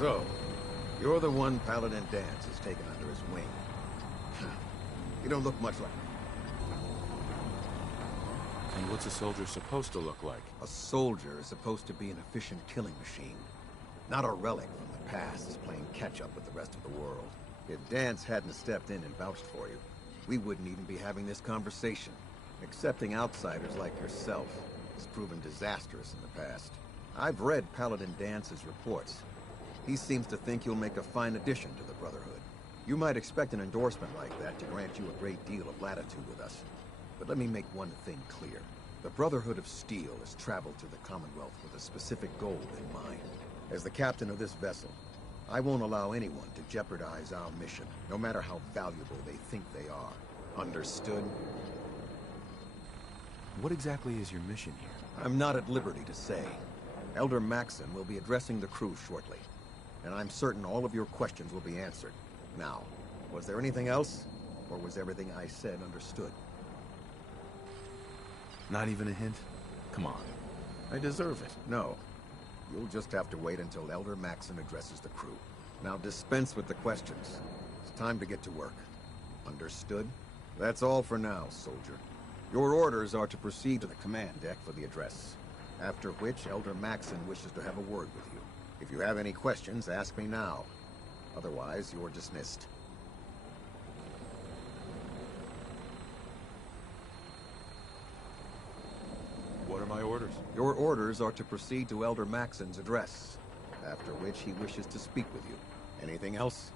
So, you're the one Paladin Danse has taken under his wing. You don't look much like... And what's a soldier supposed to look like? A soldier is supposed to be an efficient killing machine. Not a relic from the past playing catch-up with the rest of the world. If Danse hadn't stepped in and vouched for you, we wouldn't even be having this conversation. Accepting outsiders like yourself has proven disastrous in the past. I've read Paladin Dance's reports. He seems to think you'll make a fine addition to the Brotherhood. You might expect an endorsement like that to grant you a great deal of latitude with us. But let me make one thing clear. The Brotherhood of Steel has traveled to the Commonwealth with a specific goal in mind. As the captain of this vessel, I won't allow anyone to jeopardize our mission, no matter how valuable they think they are. Understood? What exactly is your mission here? I'm not at liberty to say. Elder Maxon will be addressing the crew shortly, and I'm certain all of your questions will be answered. Now, was there anything else, or was everything I said understood? Not even a hint? Come on. I deserve it. No. You'll just have to wait until Elder Maxon addresses the crew. Now dispense with the questions. It's time to get to work. Understood? That's all for now, soldier. Your orders are to proceed to the command deck for the address. After which, Elder Maxon wishes to have a word with you. If you have any questions, ask me now. Otherwise, you're dismissed. What are my orders? Your orders are to proceed to Elder Maxon's address, after which he wishes to speak with you. Anything else?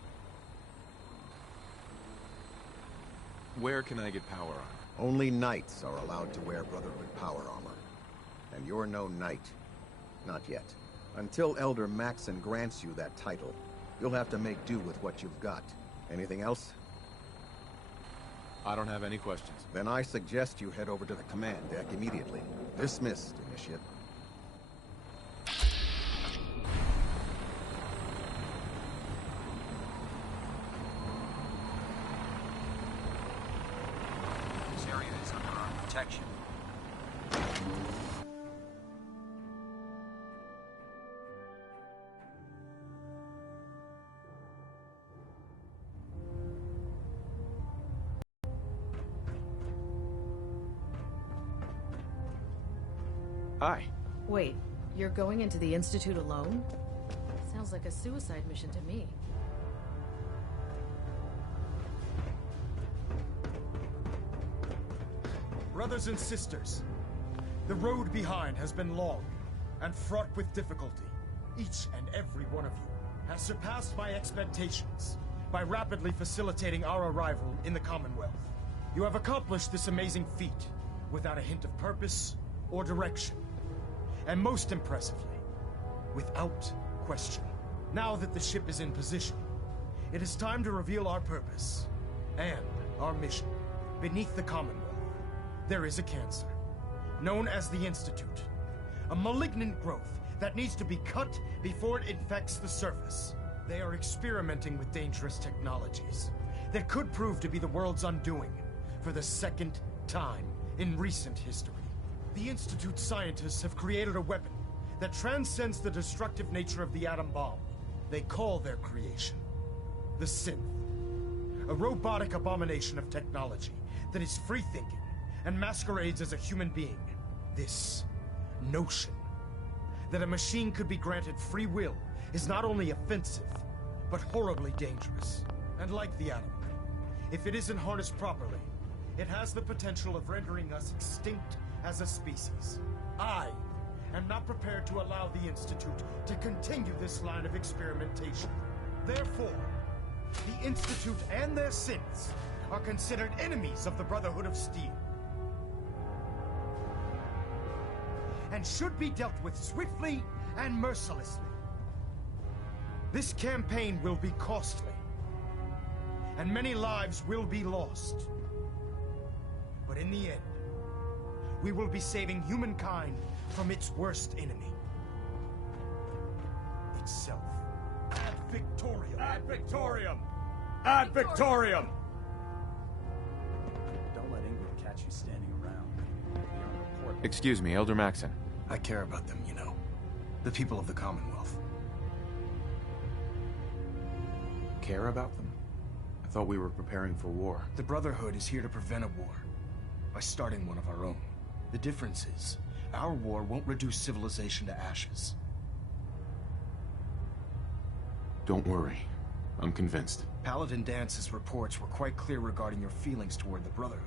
Where can I get power on? Only knights are allowed to wear Brotherhood power armor. And you're no knight. Not yet. Until Elder Maxon grants you that title, you'll have to make do with what you've got. Anything else? I don't have any questions. Then I suggest you head over to the command deck immediately. Dismissed, Initiate. This area is under our protection. Hi. Wait, you're going into the Institute alone? Sounds like a suicide mission to me. Brothers and sisters, the road behind has been long and fraught with difficulty. Each and every one of you has surpassed my expectations by rapidly facilitating our arrival in the Commonwealth. You have accomplished this amazing feat without a hint of purpose or direction. And most impressively, without question. Now that the ship is in position, it is time to reveal our purpose and our mission. Beneath the Commonwealth, there is a cancer, known as the Institute. A malignant growth that needs to be cut before it infects the surface. They are experimenting with dangerous technologies that could prove to be the world's undoing for the second time in recent history. The Institute's scientists have created a weapon that transcends the destructive nature of the atom bomb. They call their creation the Synth. A robotic abomination of technology that is free-thinking and masquerades as a human being. This notion that a machine could be granted free will is not only offensive, but horribly dangerous. And like the atom, if it isn't harnessed properly, it has the potential of rendering us extinct as a species. I am not prepared to allow the Institute to continue this line of experimentation. Therefore, the Institute and their synths are considered enemies of the Brotherhood of Steel, and should be dealt with swiftly and mercilessly. This campaign will be costly, and many lives will be lost. But in the end, we will be saving humankind from its worst enemy. Itself. Ad Victoriam! Ad Victoriam! Ad Victoriam! Don't let Ingrid catch you standing around. Be on report. Excuse me, Elder Maxon. I care about them, you know. The people of the Commonwealth. care about them? I thought we were preparing for war. The Brotherhood is here to prevent a war by starting one of our own. The difference is, our war won't reduce civilization to ashes. Don't worry. I'm convinced. Paladin Dance's reports were quite clear regarding your feelings toward the Brotherhood,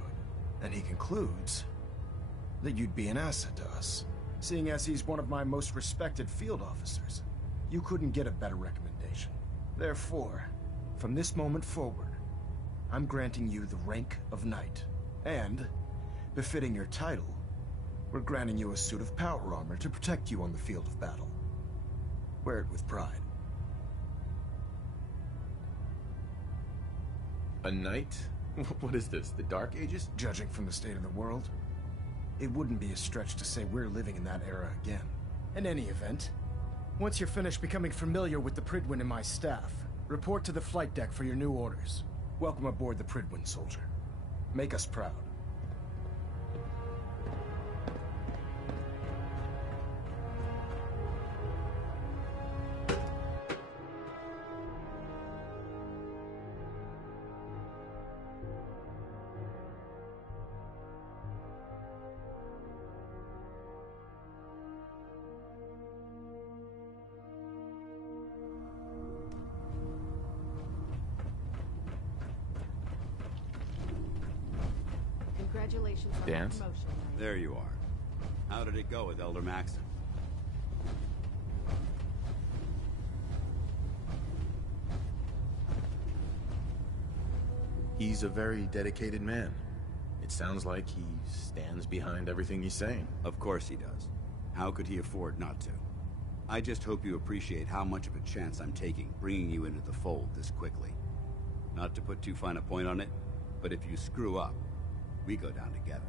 and he concludes that you'd be an asset to us. Seeing as he's one of my most respected field officers, you couldn't get a better recommendation. Therefore, from this moment forward, I'm granting you the rank of Knight, and, befitting your title, we're granting you a suit of power armor to protect you on the field of battle. Wear it with pride. A knight? What is this, the Dark Ages? Judging from the state of the world, it wouldn't be a stretch to say we're living in that era again. In any event, once you're finished becoming familiar with the Pridwin and my staff, report to the flight deck for your new orders. Welcome aboard the Pridwin, soldier. Make us proud. Congratulations on the Dance? promotion. There you are. How did it go with Elder Maxon? He's a very dedicated man. It sounds like he stands behind everything he's saying. Of course he does. How could he afford not to? I just hope you appreciate how much of a chance I'm taking bringing you into the fold this quickly. Not to put too fine a point on it, but if you screw up, we go down together.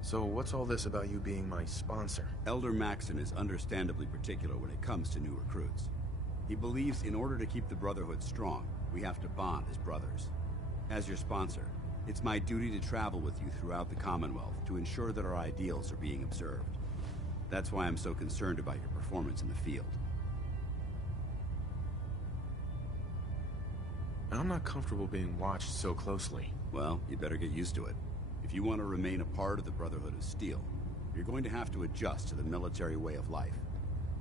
So what's all this about you being my sponsor? Elder Maxon is understandably particular when it comes to new recruits. He believes in order to keep the Brotherhood strong, we have to bond as brothers. As your sponsor, it's my duty to travel with you throughout the Commonwealth to ensure that our ideals are being observed. That's why I'm so concerned about your performance in the field. I'm not comfortable being watched so closely. Well, you better get used to it. If you want to remain a part of the Brotherhood of Steel, you're going to have to adjust to the military way of life.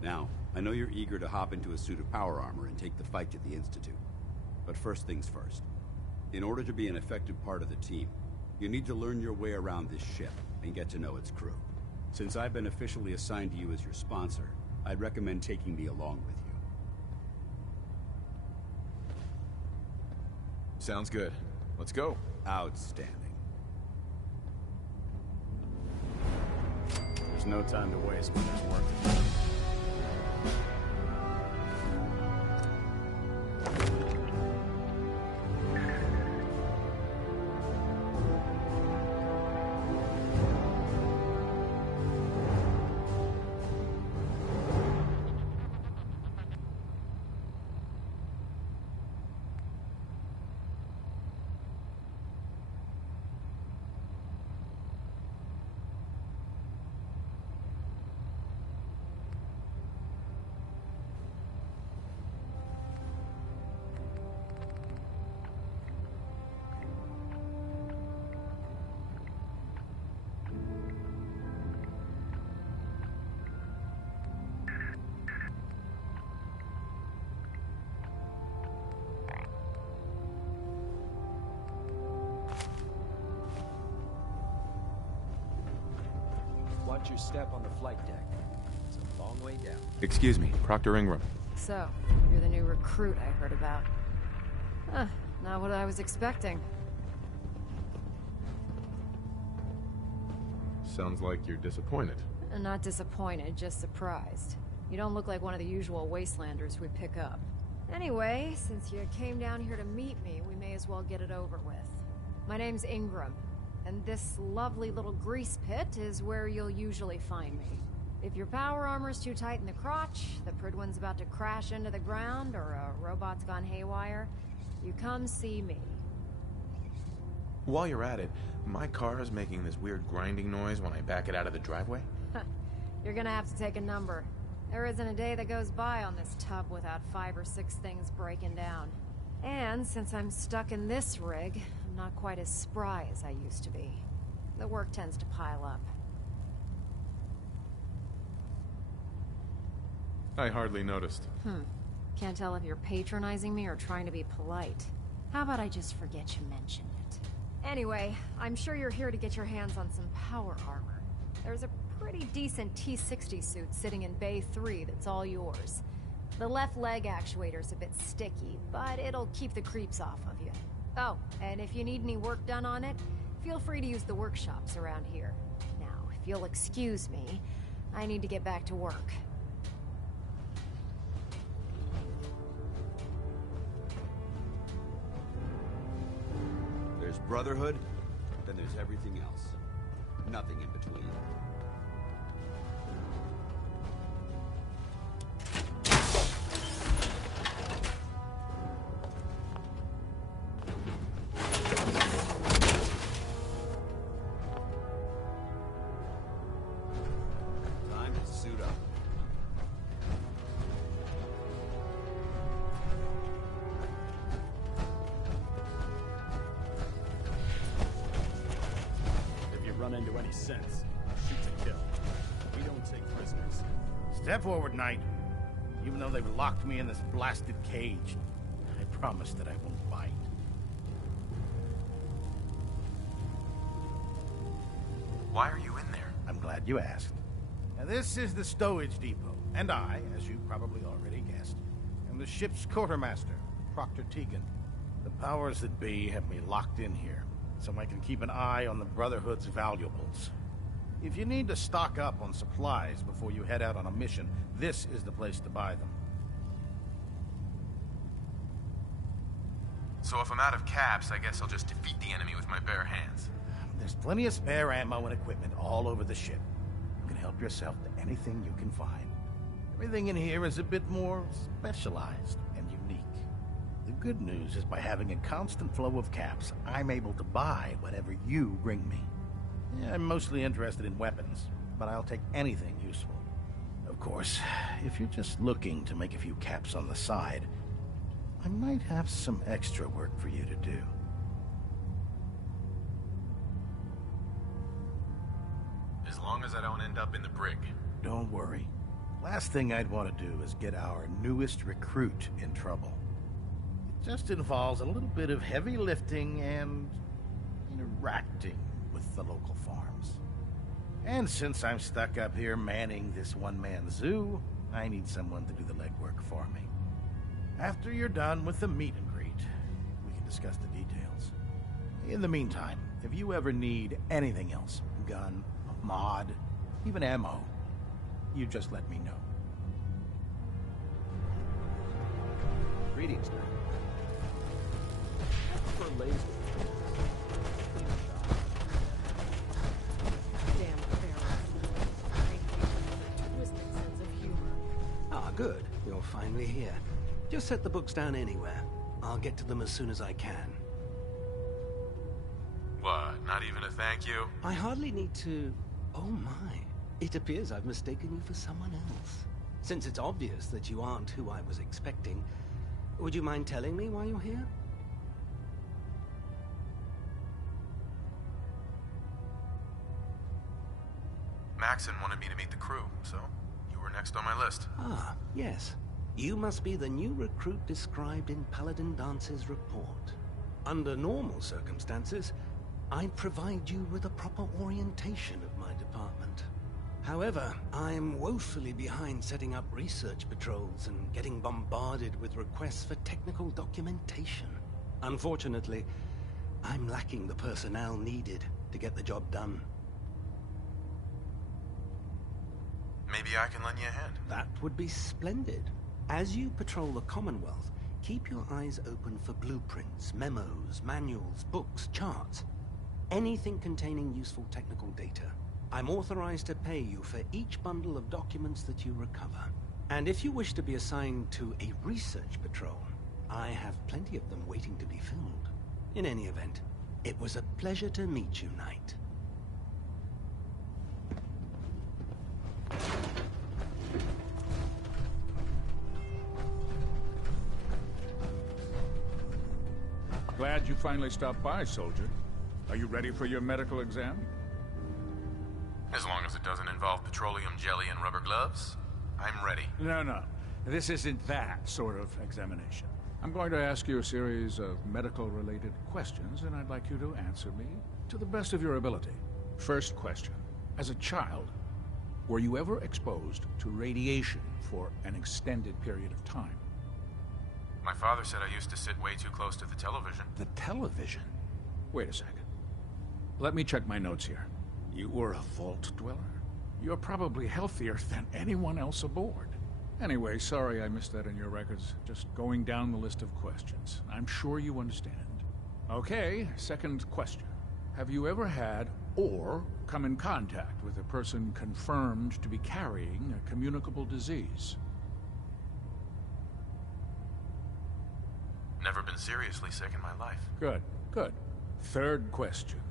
Now, I know you're eager to hop into a suit of power armor and take the fight to the Institute. But first things first. In order to be an effective part of the team, you need to learn your way around this ship and get to know its crew. Since I've been officially assigned to you as your sponsor, I'd recommend taking me along with you. Sounds good. Let's go. Outstanding. There's no time to waste when there's work to do. Watch your step on the flight deck. It's a long way down. Excuse me, Proctor Ingram. So, you're the new recruit I heard about. Huh, not what I was expecting. Sounds like you're disappointed. Not disappointed, just surprised. You don't look like one of the usual wastelanders we pick up. Anyway, since you came down here to meet me, we may as well get it over with. My name's Ingram, and this lovely little grease pit is where you'll usually find me. If your power armor's too tight in the crotch, the Pridwin's about to crash into the ground, or a robot's gone haywire, you come see me. While you're at it, my car is making this weird grinding noise when I back it out of the driveway. You're gonna have to take a number. There isn't a day that goes by on this tub without 5 or 6 things breaking down. And since I'm stuck in this rig, I'm not quite as spry as I used to be. The work tends to pile up. I hardly noticed. Can't tell if you're patronizing me or trying to be polite. How about I just forget you mentioned it? Anyway, I'm sure you're here to get your hands on some power armor. There's a pretty decent T-60 suit sitting in Bay 3 that's all yours. The left leg actuator's a bit sticky, but it'll keep the creeps off of you. Oh, and if you need any work done on it, feel free to use the workshops around here. Now, if you'll excuse me, I need to get back to work. There's Brotherhood, then there's everything else. Nothing in between. Time to suit up. Run into any sense. Shoot to kill. We don't take prisoners. Step forward, Knight. Even though they've locked me in this blasted cage, I promise that I won't bite. Why are you in there? I'm glad you asked. Now, this is the stowage depot, and I, as you probably already guessed, am the ship's quartermaster, Proctor Tegan. The powers that be have me locked in here, so I can keep an eye on the Brotherhood's valuables. If you need to stock up on supplies before you head out on a mission, this is the place to buy them. So if I'm out of caps, I guess I'll just defeat the enemy with my bare hands. There's plenty of spare ammo and equipment all over the ship. You can help yourself to anything you can find. Everything in here is a bit more specialized and unique. The good news is by having a constant flow of caps, I'm able to buy whatever you bring me. Yeah, I'm mostly interested in weapons, but I'll take anything useful. Of course, if you're just looking to make a few caps on the side, I might have some extra work for you to do. As long as I don't end up in the brig. Don't worry. Last thing I'd want to do is get our newest recruit in trouble. It just involves a little bit of heavy lifting and interacting with the local farms. And since I'm stuck up here manning this one-man zoo, I need someone to do the legwork for me. After you're done with the meet and greet, we can discuss the details. In the meantime, if you ever need anything else, gun, a mod, even ammo, you just let me know. Greetings, Nerd. I prefer laser. Damn Pharaoh. I hate your twisted sense of humor. Ah, good. You're finally here. Just set the books down anywhere. I'll get to them as soon as I can. What, not even a thank you? I hardly need to... Oh my. It appears I've mistaken you for someone else. Since it's obvious that you aren't who I was expecting, would you mind telling me why you're here? Maxon wanted me to meet the crew, so you were next on my list. Ah, yes. You must be the new recruit described in Paladin Dance's report. Under normal circumstances, I'd provide you with a proper orientation of my department. However, I'm woefully behind setting up research patrols and getting bombarded with requests for technical documentation. Unfortunately, I'm lacking the personnel needed to get the job done. Maybe I can lend you a hand. That would be splendid. As you patrol the Commonwealth, keep your eyes open for blueprints, memos, manuals, books, charts. Anything containing useful technical data. I'm authorized to pay you for each bundle of documents that you recover. And if you wish to be assigned to a research patrol, I have plenty of them waiting to be filled. In any event, it was a pleasure to meet you, Knight. glad you finally stopped by, soldier. Are you ready for your medical exam? As long as it doesn't involve petroleum jelly and rubber gloves, I'm ready. No. This isn't that sort of examination. I'm going to ask you a series of medical-related questions, and I'd like you to answer me to the best of your ability. First question. As a child, were you ever exposed to radiation for an extended period of time? My father said I used to sit way too close to the television. The television? Wait a second. Let me check my notes here. You were a vault dweller? You're probably healthier than anyone else aboard. Anyway, sorry I missed that in your records. Just going down the list of questions. I'm sure you understand. Okay, second question. Have you ever had or come in contact with a person confirmed to be carrying a communicable disease? Never been seriously sick in my life. Good. Third question.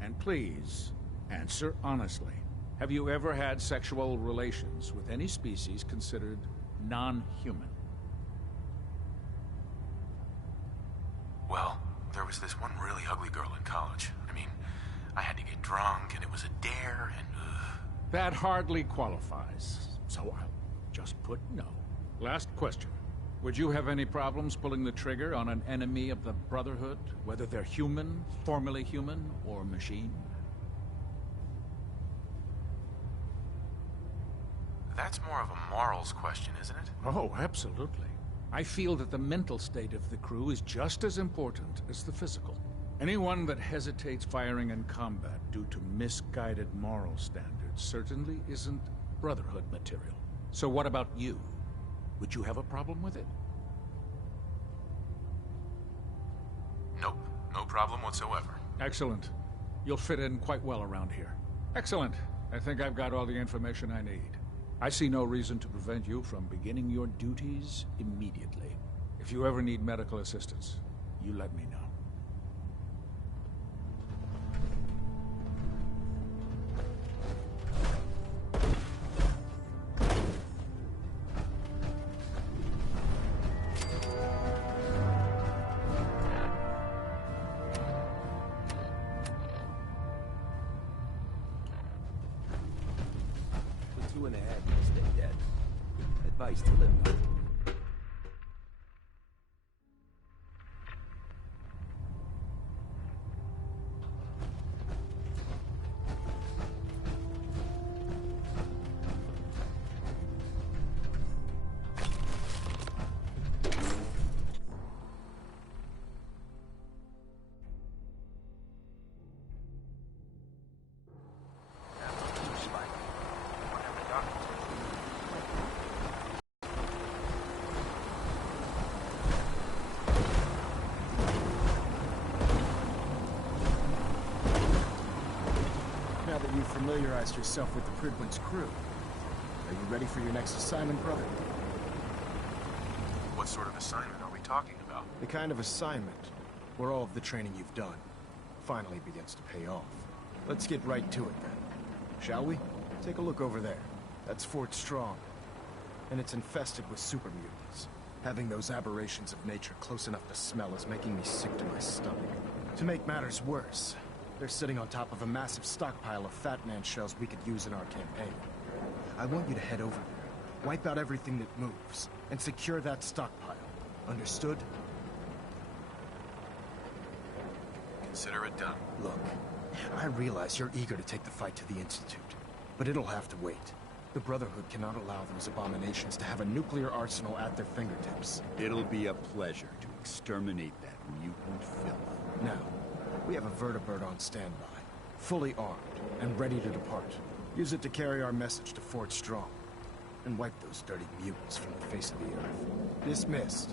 And please, answer honestly. Have you ever had sexual relations with any species considered non-human? Well, there was this one really ugly girl in college. I mean, I had to get drunk, and it was a dare, and That hardly qualifies, so I'll just put no. Last question. Would you have any problems pulling the trigger on an enemy of the Brotherhood, whether they're human, formerly human, or machine? That's more of a morals question, isn't it? Oh, absolutely. I feel that the mental state of the crew is just as important as the physical. Anyone that hesitates firing in combat due to misguided moral standards certainly isn't Brotherhood material. So what about you? Would you have a problem with it? Nope. No problem whatsoever. Excellent. You'll fit in quite well around here. Excellent. I think I've got all the information I need. I see no reason to prevent you from beginning your duties immediately. If you ever need medical assistance, you let me know. Platoon ahead, stay dead. Advice to live by. Now that you've familiarized yourself with the Pridwin's crew, are you ready for your next assignment, brother? What sort of assignment are we talking about? The kind of assignment where all of the training you've done finally begins to pay off. Let's get right to it then, shall we? Take a look over there. That's Fort Strong, and it's infested with super mutants. Having those aberrations of nature close enough to smell is making me sick to my stomach. To make matters worse, they're sitting on top of a massive stockpile of Fat Man shells we could use in our campaign. I want you to head over there, wipe out everything that moves, and secure that stockpile. Understood? Consider it done. Look, I realize you're eager to take the fight to the Institute, but it'll have to wait. The Brotherhood cannot allow those abominations to have a nuclear arsenal at their fingertips. It'll be a pleasure to exterminate that mutant filth. Now, we have a vertibird on standby, fully armed and ready to depart. Use it to carry our message to Fort Strong, and wipe those dirty mutants from the face of the earth. Dismissed.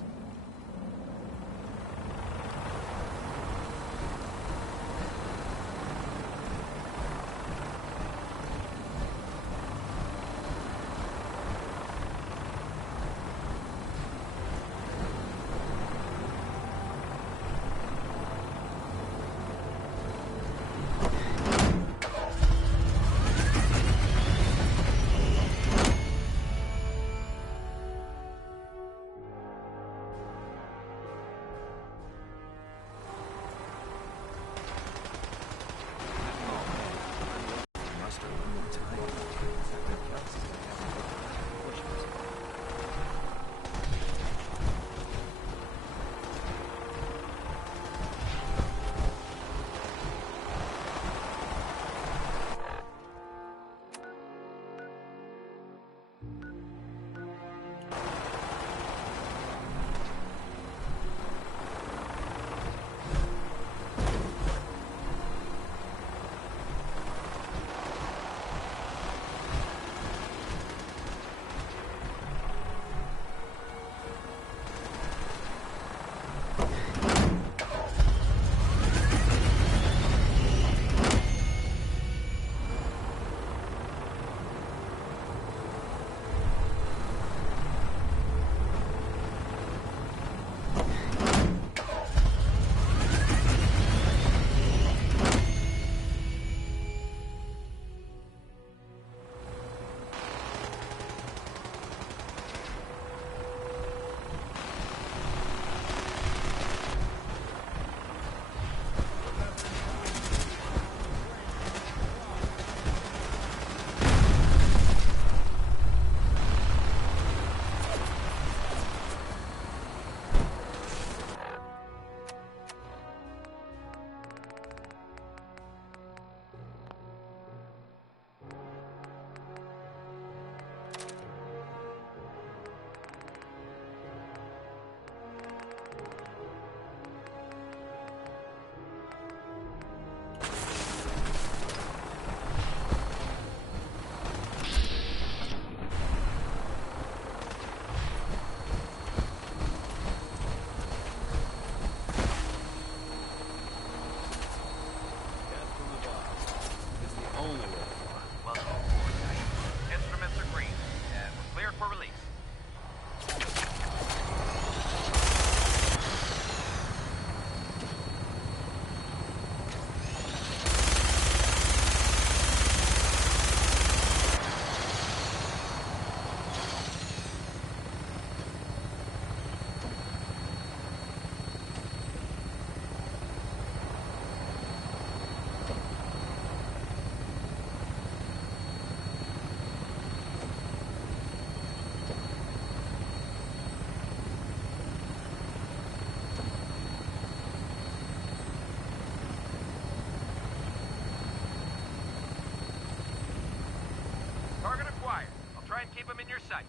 Try and keep them in your sights.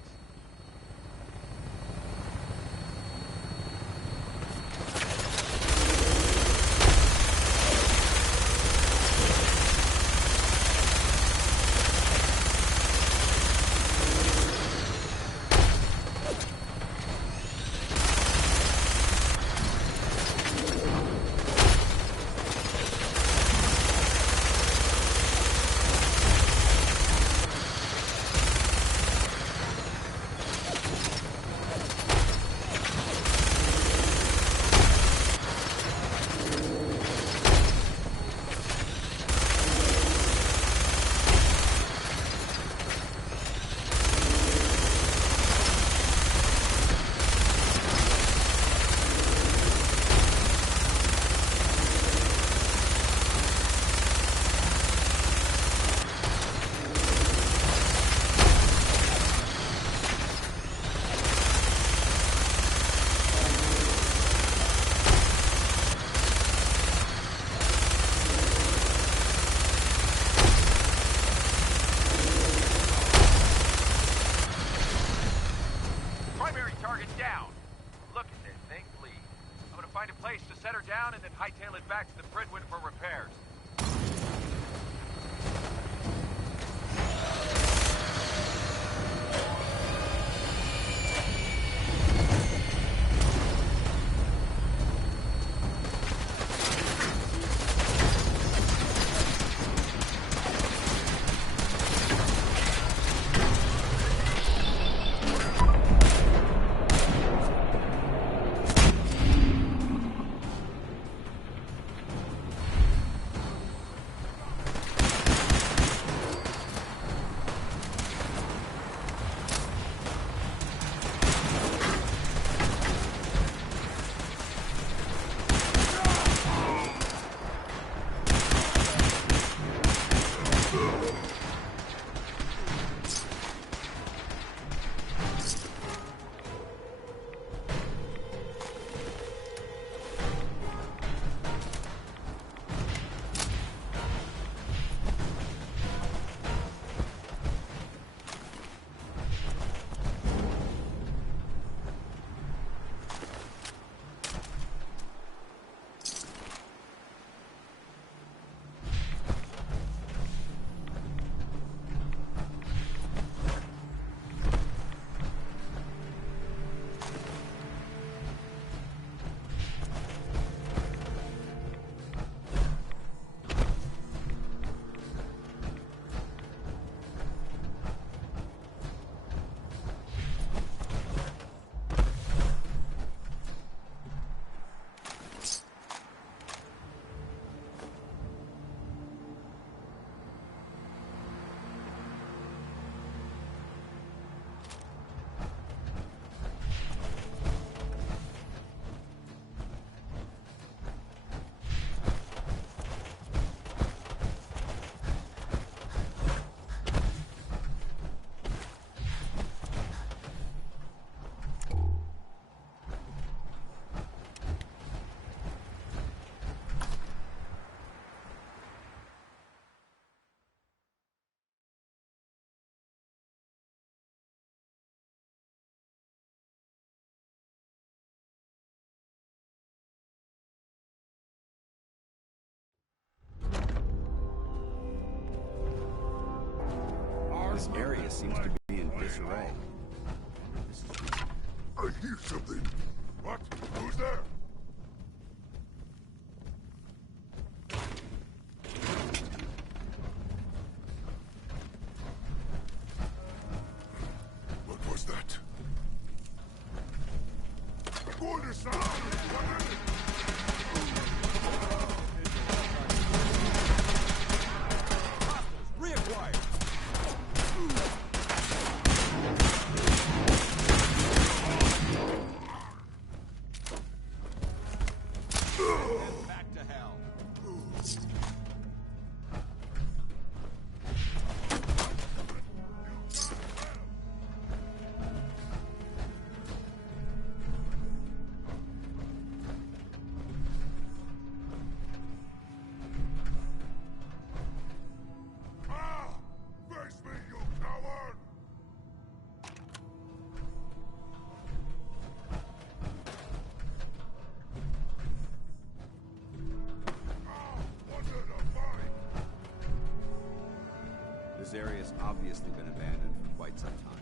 Hightail it back to the Bridwin for repairs. This area seems to be in disarray. I hear something. What? Who's there? What was that? Quarter sound! Reacquired. This area's obviously been abandoned for quite some time.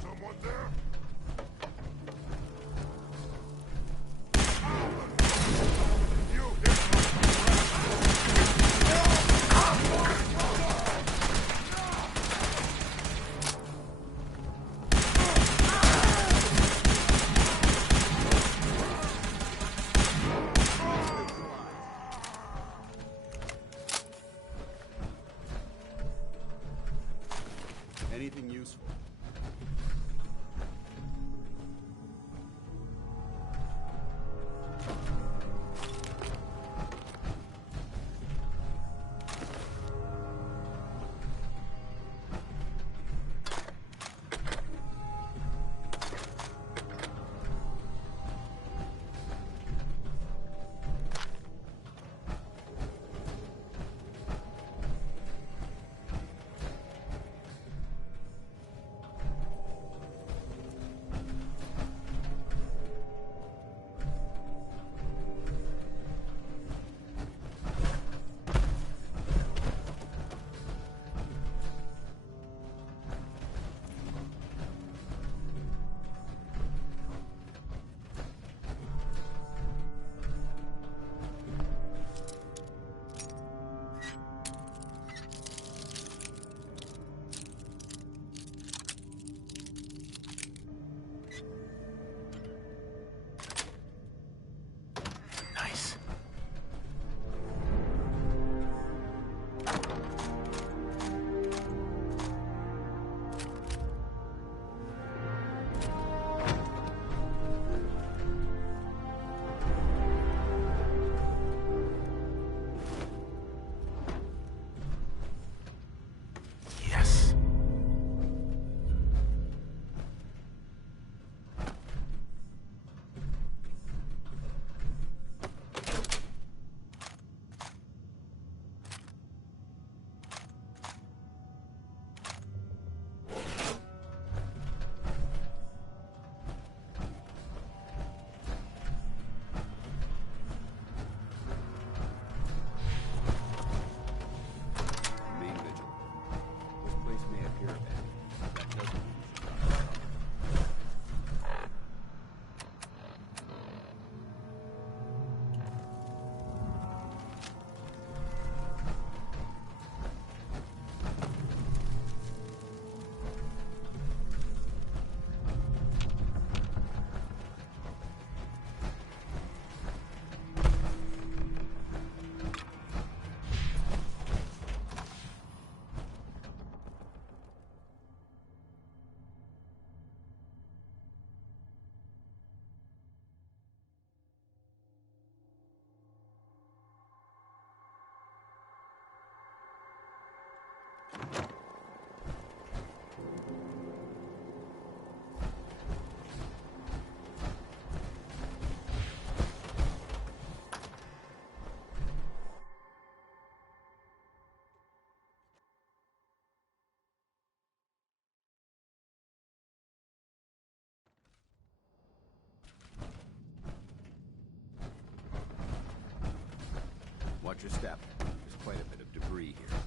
Someone there? Anything useful? Nice. Yes. Main vigil. This place may appear abandoned. That doesn't mean we should knock it off. Watch your step. There's quite a bit of debris here.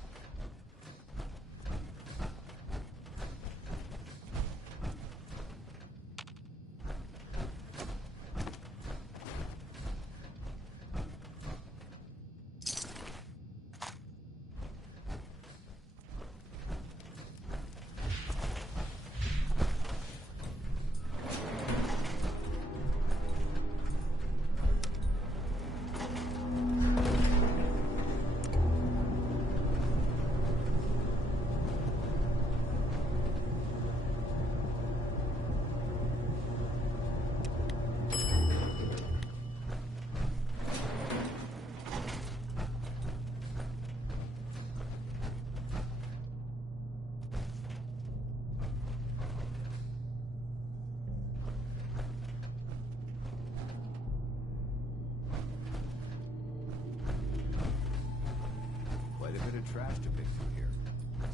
trash to pick through here.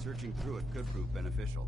Searching through it could prove beneficial.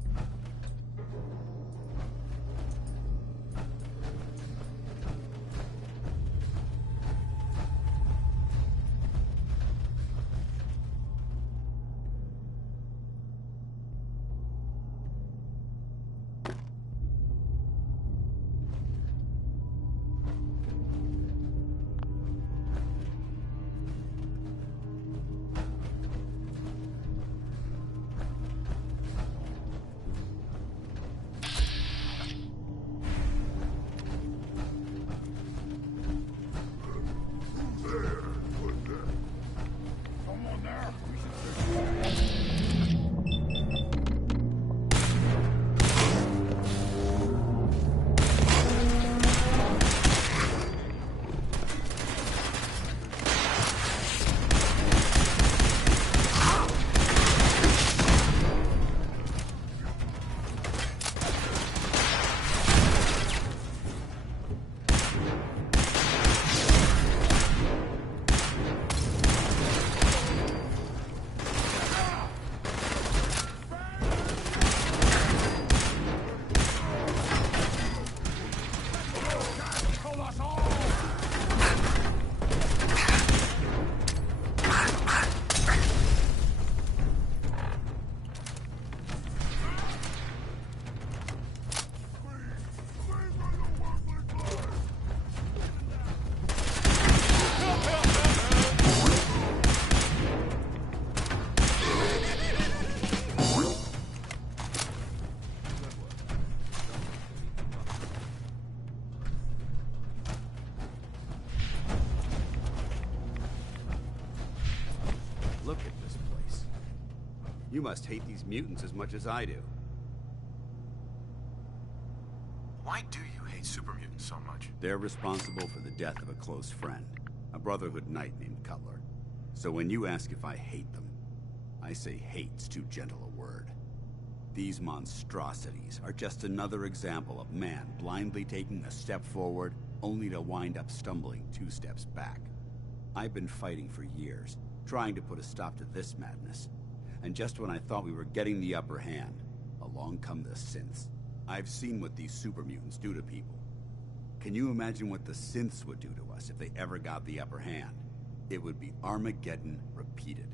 Look at this place. You must hate these mutants as much as I do. Why do you hate super mutants so much? They're responsible for the death of a close friend, a Brotherhood knight named Cutler. So when you ask if I hate them, I say hate's too gentle a word. These monstrosities are just another example of man blindly taking a step forward, only to wind up stumbling 2 steps back. I've been fighting for years, trying to put a stop to this madness. And just when I thought we were getting the upper hand, along come the synths. I've seen what these super mutants do to people. Can you imagine what the synths would do to us if they ever got the upper hand? It would be Armageddon repeated,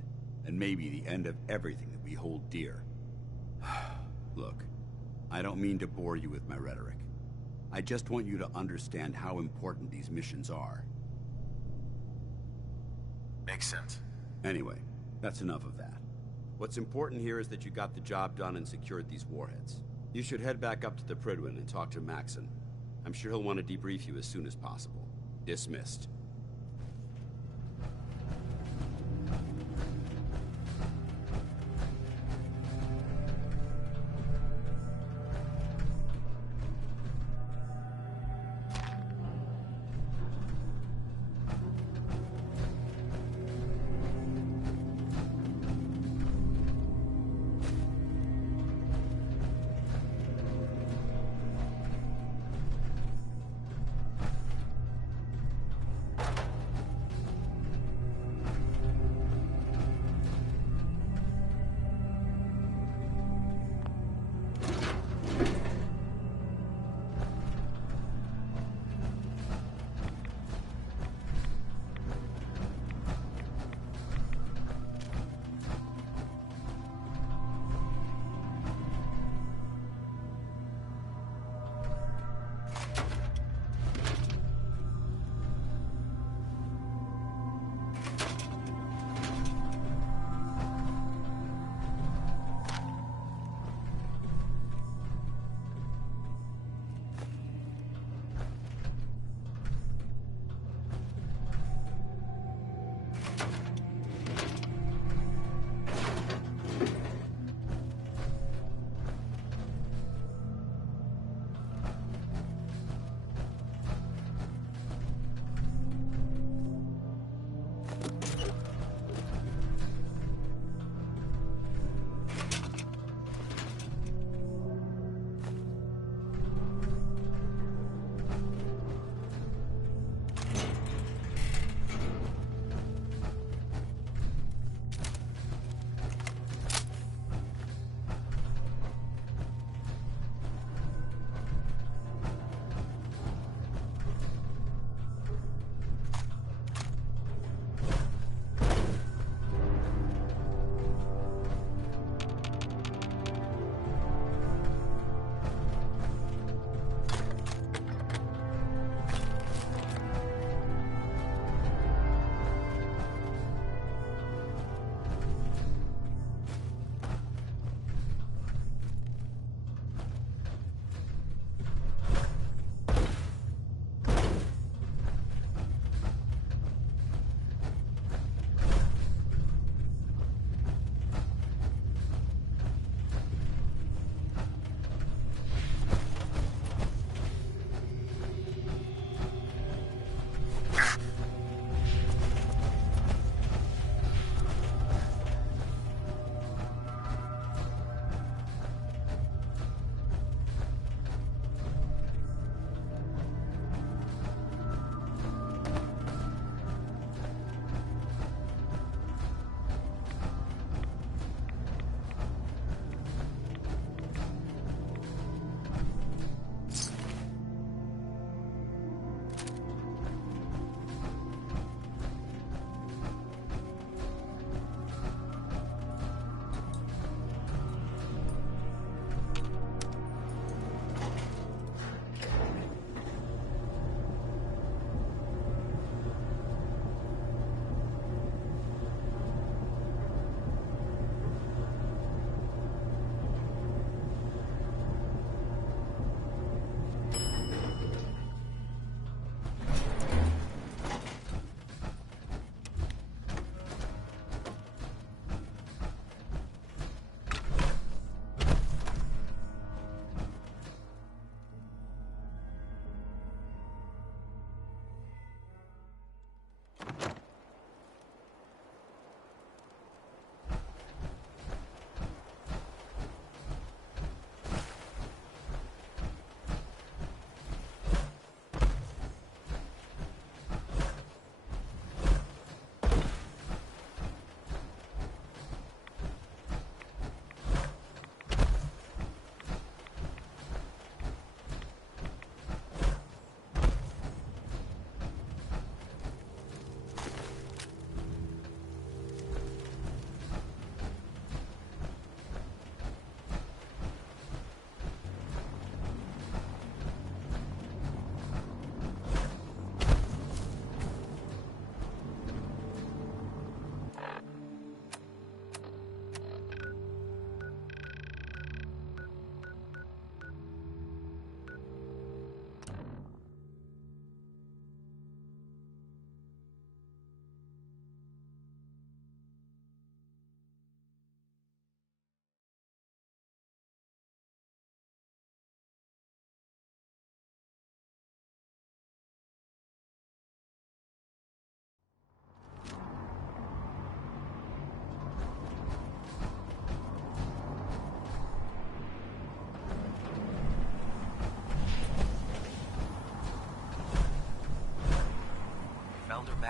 and maybe the end of everything that we hold dear. Look, I don't mean to bore you with my rhetoric. I just want you to understand how important these missions are. Makes sense. Anyway, that's enough of that. What's important here is that you got the job done and secured these warheads. You should head back up to the Prydwen and talk to Maxon. I'm sure he'll want to debrief you as soon as possible. Dismissed.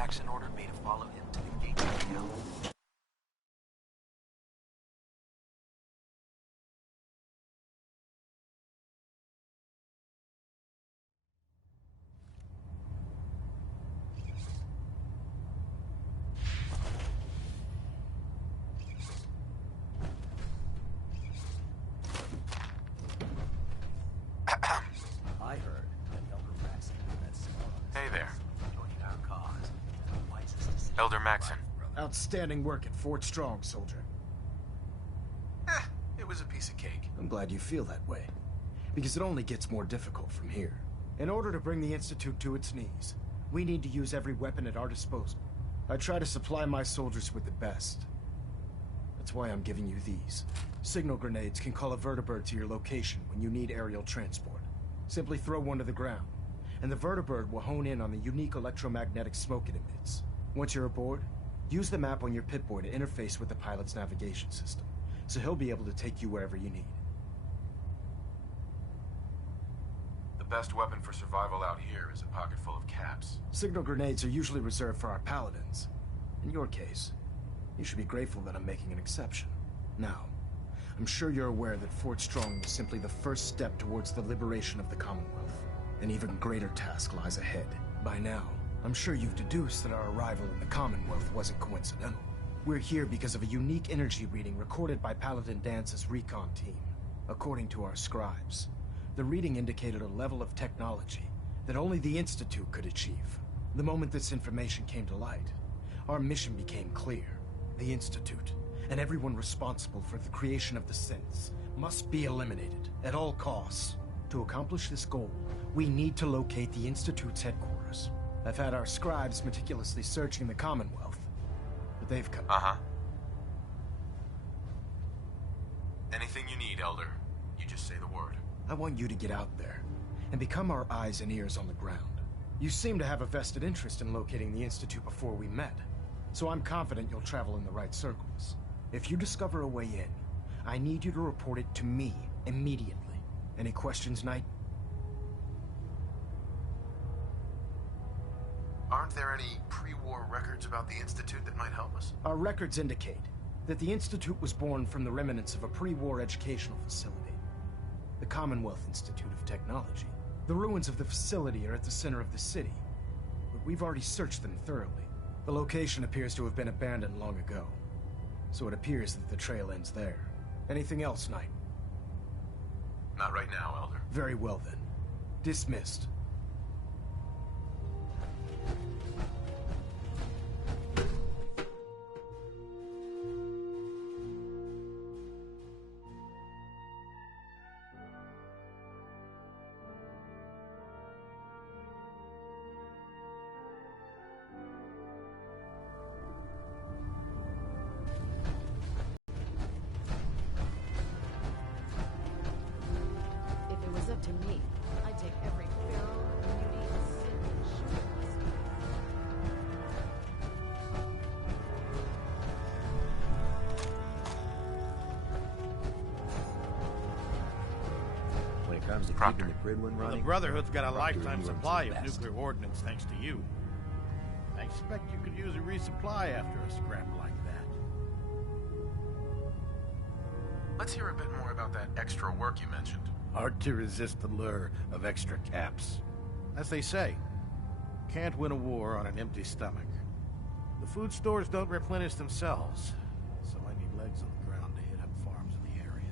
Jackson ordered me to follow him to the gate of hell. I heard that Elder Maxon had small Hey there. joining our cause. The wisest decision. Elder Maxon. Outstanding work at Fort Strong, soldier. It was a piece of cake. I'm glad you feel that way, because it only gets more difficult from here. In order to bring the Institute to its knees, we need to use every weapon at our disposal. I try to supply my soldiers with the best. That's why I'm giving you these. Signal grenades can call a vertibird to your location when you need aerial transport. Simply throw one to the ground, and the vertibird will hone in on the unique electromagnetic smoke it emits. Once you're aboard, use the map on your Pip-Boy to interface with the pilot's navigation system, so he'll be able to take you wherever you need. The best weapon for survival out here is a pocket full of caps. Signal grenades are usually reserved for our paladins. In your case, you should be grateful that I'm making an exception. Now, I'm sure you're aware that Fort Strong was simply the first step towards the liberation of the Commonwealth. An even greater task lies ahead. By now, I'm sure you've deduced that our arrival in the Commonwealth wasn't coincidental. We're here because of a unique energy reading recorded by Paladin Dance's recon team. According to our scribes, the reading indicated a level of technology that only the Institute could achieve. The moment this information came to light, our mission became clear. The Institute, and everyone responsible for the creation of the synths, must be eliminated at all costs. To accomplish this goal, we need to locate the Institute's headquarters. I've had our scribes meticulously searching the Commonwealth, but they've come. Anything you need, Elder. You just say the word. I want you to get out there and become our eyes and ears on the ground. You seem to have a vested interest in locating the Institute before we met, so I'm confident you'll travel in the right circles. If you discover a way in, I need you to report it to me immediately. Any questions, Knight? Aren't there any pre-war records about the Institute that might help us? Our records indicate that the Institute was born from the remnants of a pre-war educational facility, the Commonwealth Institute of Technology. The ruins of the facility are at the center of the city, but we've already searched them thoroughly. The location appears to have been abandoned long ago, so it appears that the trail ends there. Anything else, Knight? Not right now, Elder. Very well then. Dismissed. If it was up to me, I'd take every pharaoh, beauty, and sin and shoot it myself. When it comes to keeping the grid one running, The Brotherhood's got a Proctor lifetime runs supply the of best. nuclear ordnance thanks to you. I expect you could use a resupply after a scrap like that. Let's hear a bit more about that extra work you mentioned. Hard to resist the lure of extra caps. As they say, can't win a war on an empty stomach. The food stores don't replenish themselves, so I need legs on the ground to hit up farms in the area.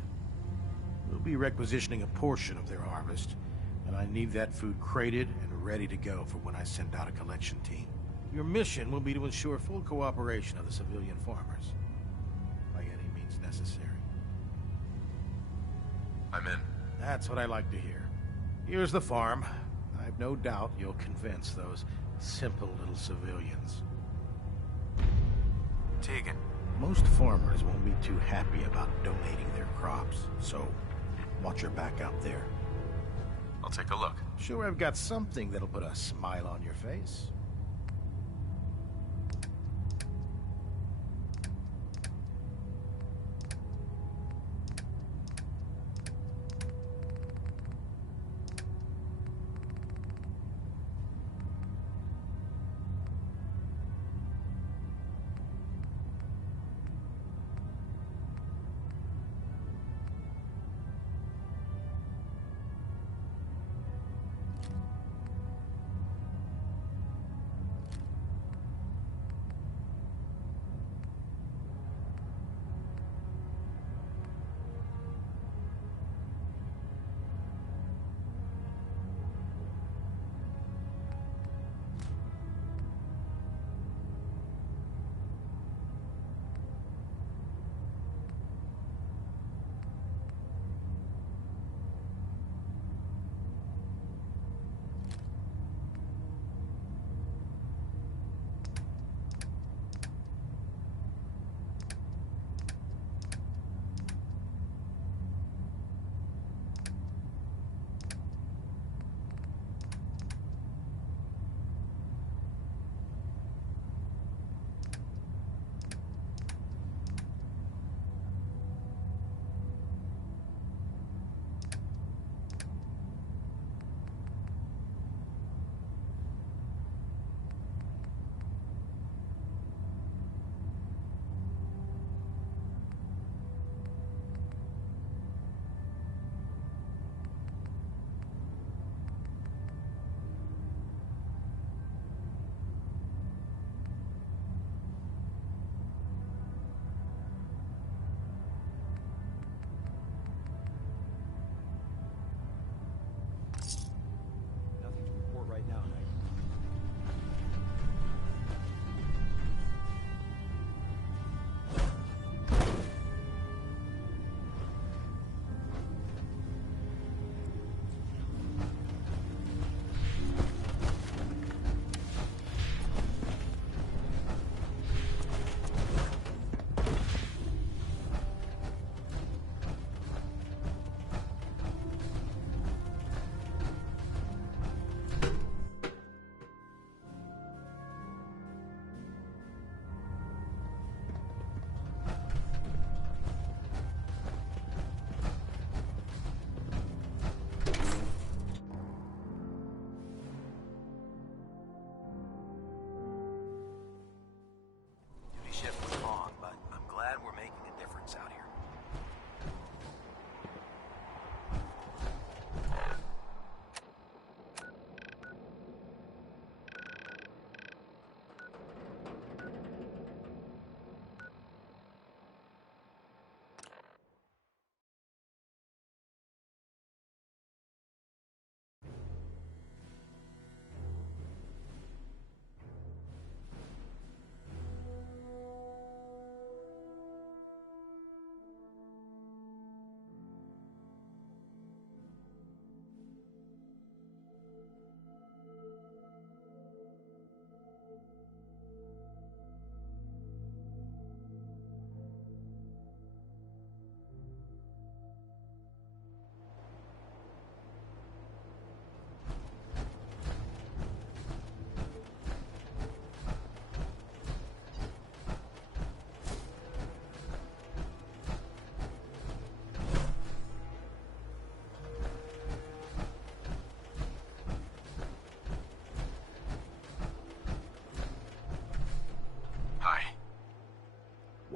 We'll be requisitioning a portion of their harvest, and I need that food crated and ready to go for when I send out a collection team. Your mission will be to ensure full cooperation of the civilian farmers, by any means necessary. I'm in. That's what I like to hear. Here's the farm. I've no doubt you'll convince those simple little civilians. Tegan. Most farmers won't be too happy about donating their crops, so watch your back out there. I'll take a look. Sure, I've got something that'll put a smile on your face.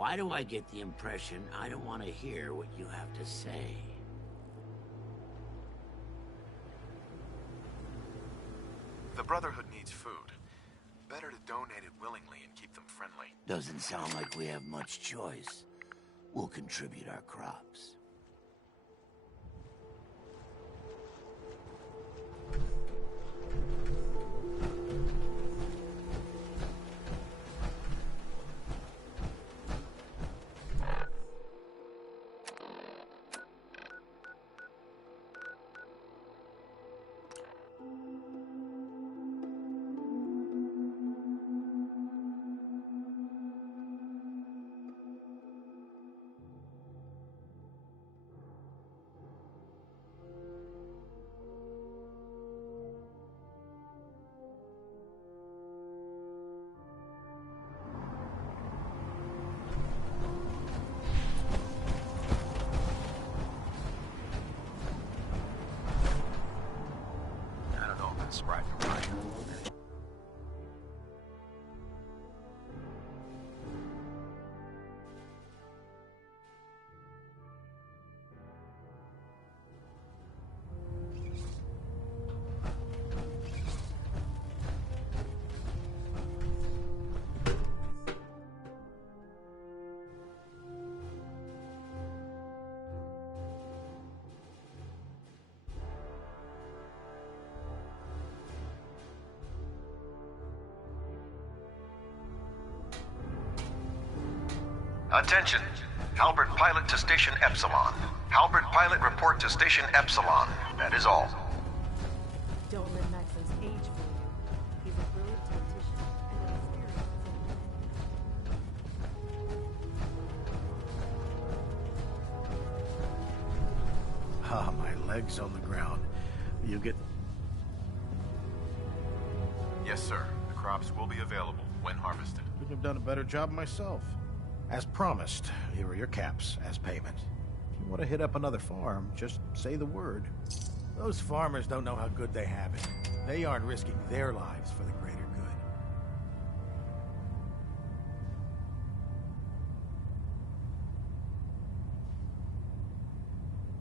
Why do I get the impression I don't want to hear what you have to say? The Brotherhood needs food. Better to donate it willingly and keep them friendly. Doesn't sound like we have much choice. We'll contribute our crops. Sprite from Ryan. Attention! Halberd pilot to Station Epsilon. Halberd pilot report to Station Epsilon. That is all. Don't let Maxon's age fool you. He's a brilliant tactician and an experienced Ah, my legs on the ground. You get... Yes, sir. The crops will be available when harvested. Couldn't have done a better job myself. As promised, here are your caps as payment. If you want to hit up another farm, just say the word. Those farmers don't know how good they have it. They aren't risking their lives for the greater good.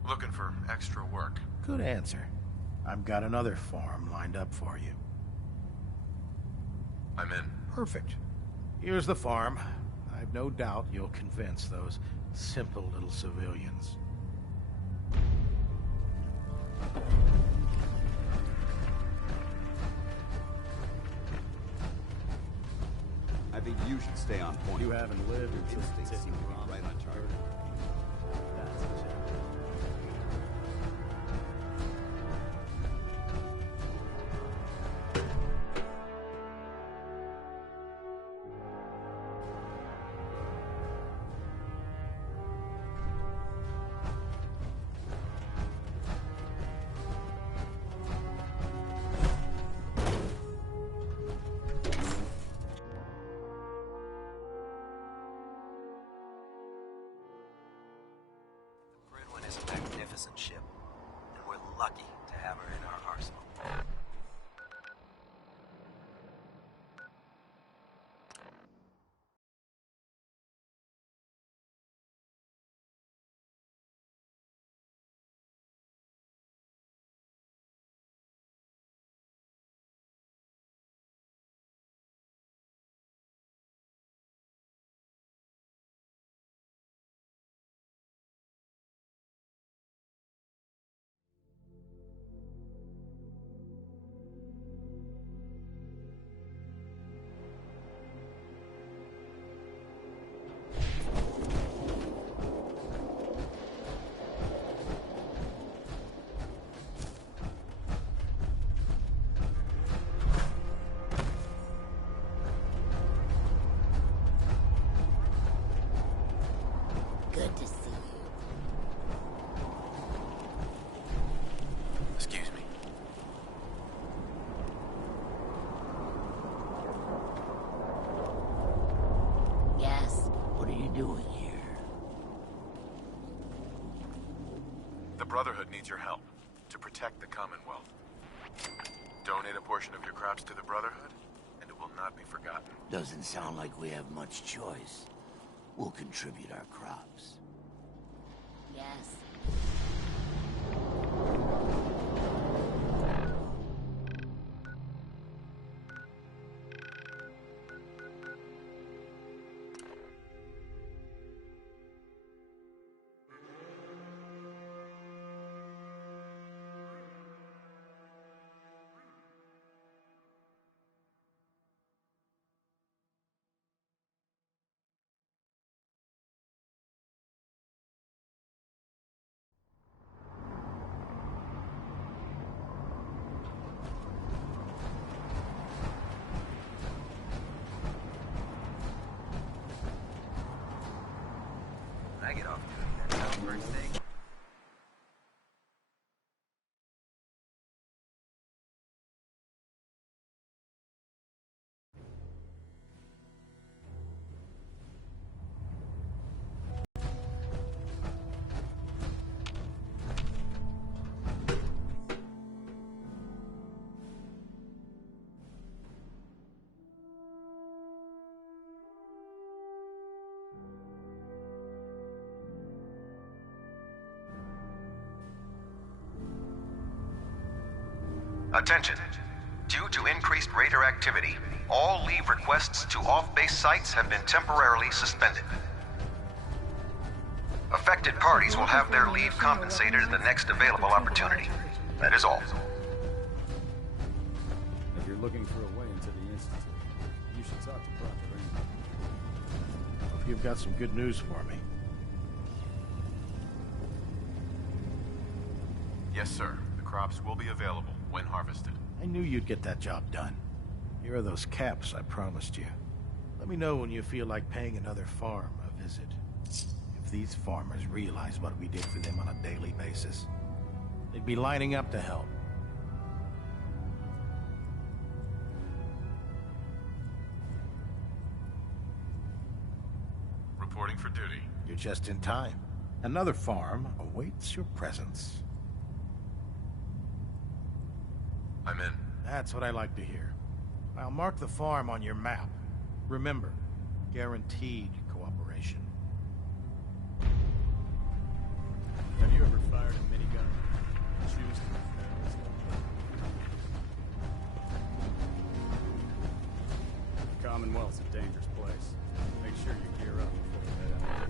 Looking for extra work. Good answer. I've got another farm lined up for you. I'm in. Perfect. Here's the farm. I've no doubt you'll convince those simple little civilians. I think you should stay on point. You haven't lived Your since instincts seem to be right on target. That's the shit. Is a magnificent ship, and we're lucky to have her in our arsenal. Good to see you. Excuse me. Yes? What are you doing here? The Brotherhood needs your help to protect the Commonwealth. Donate a portion of your crops to the Brotherhood, and it will not be forgotten. Doesn't sound like we have much choice. we'll contribute our crops. Yes. When I get off duty, that sounds very safe. Attention. Due to increased raider activity, all leave requests to off-base sites have been temporarily suspended. Affected parties will have their leave compensated at the next available opportunity. That is all. If you're looking for a way into the Institute, you should talk to Proctor Ingram. Hope you've got some good news for me. Yes, sir. The crops will be available when harvested. I knew you'd get that job done. Here are those caps I promised you. Let me know when you feel like paying another farm a visit. If these farmers realize what we did for them on a daily basis, they'd be lining up to help. Reporting for duty. You're just in time. Another farm awaits your presence. I'm in. That's what I like to hear. I'll mark the farm on your map. Remember, guaranteed cooperation. Have you ever fired a minigun? Choose to defend. The Commonwealth's a dangerous place. Make sure you gear up before you head out.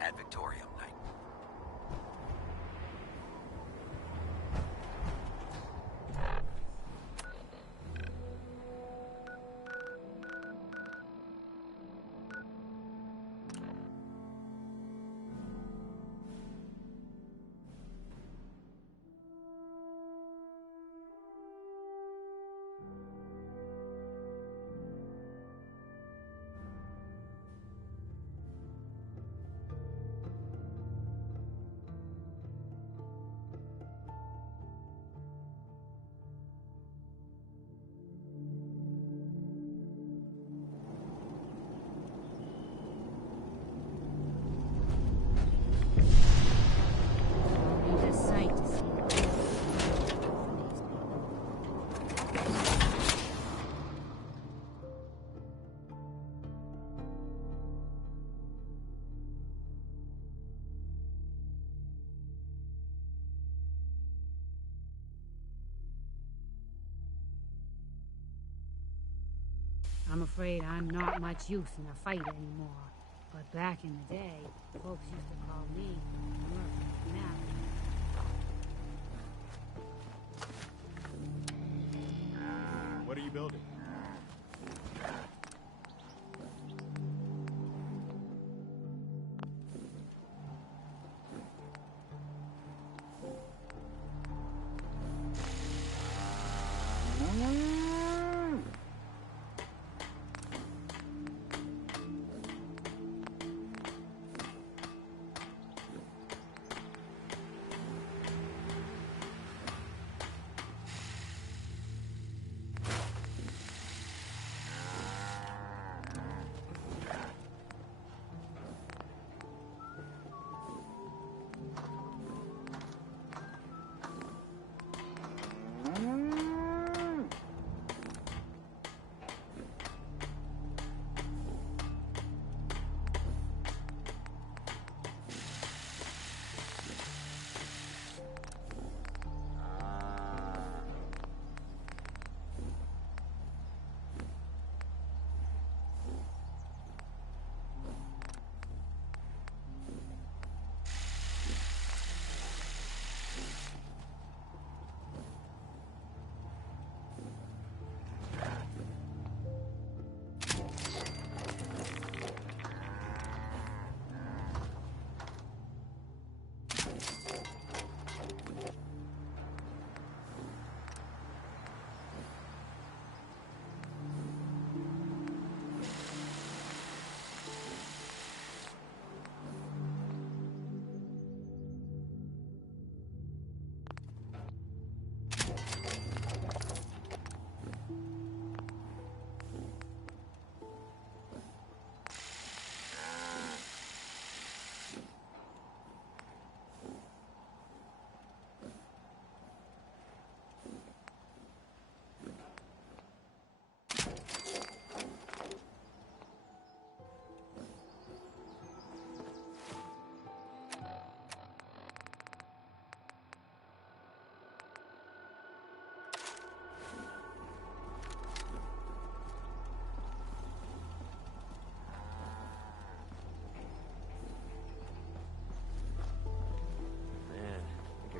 Ad Victoriam night. I'm afraid I'm not much use in a fight anymore. But back in the day, folks used to call me Murphy Mallet. What are you building?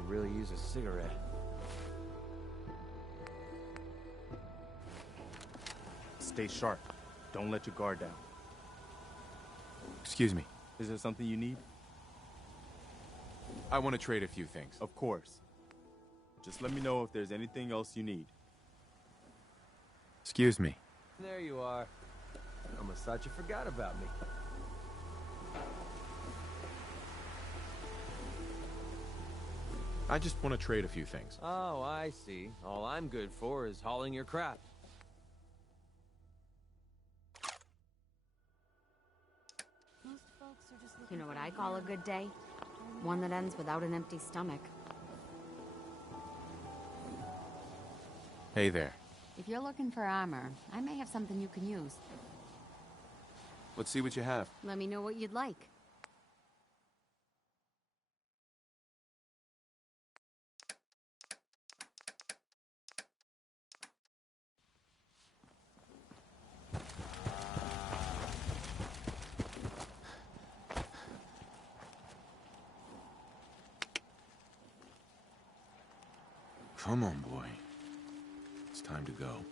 could really use a cigarette. Stay sharp. Don't let your guard down. Excuse me. Is there something you need? I want to trade a few things. Of course. Just let me know if there's anything else you need. Excuse me. There you are. I almost thought you forgot about me. I just want to trade a few things. Oh, I see. All I'm good for is hauling your crap. You know what I call a good day? One that ends without an empty stomach. Hey there. If you're looking for armor, I may have something you can use. Let's see what you have. Let me know what you'd like. Come on, boy. It's time to go.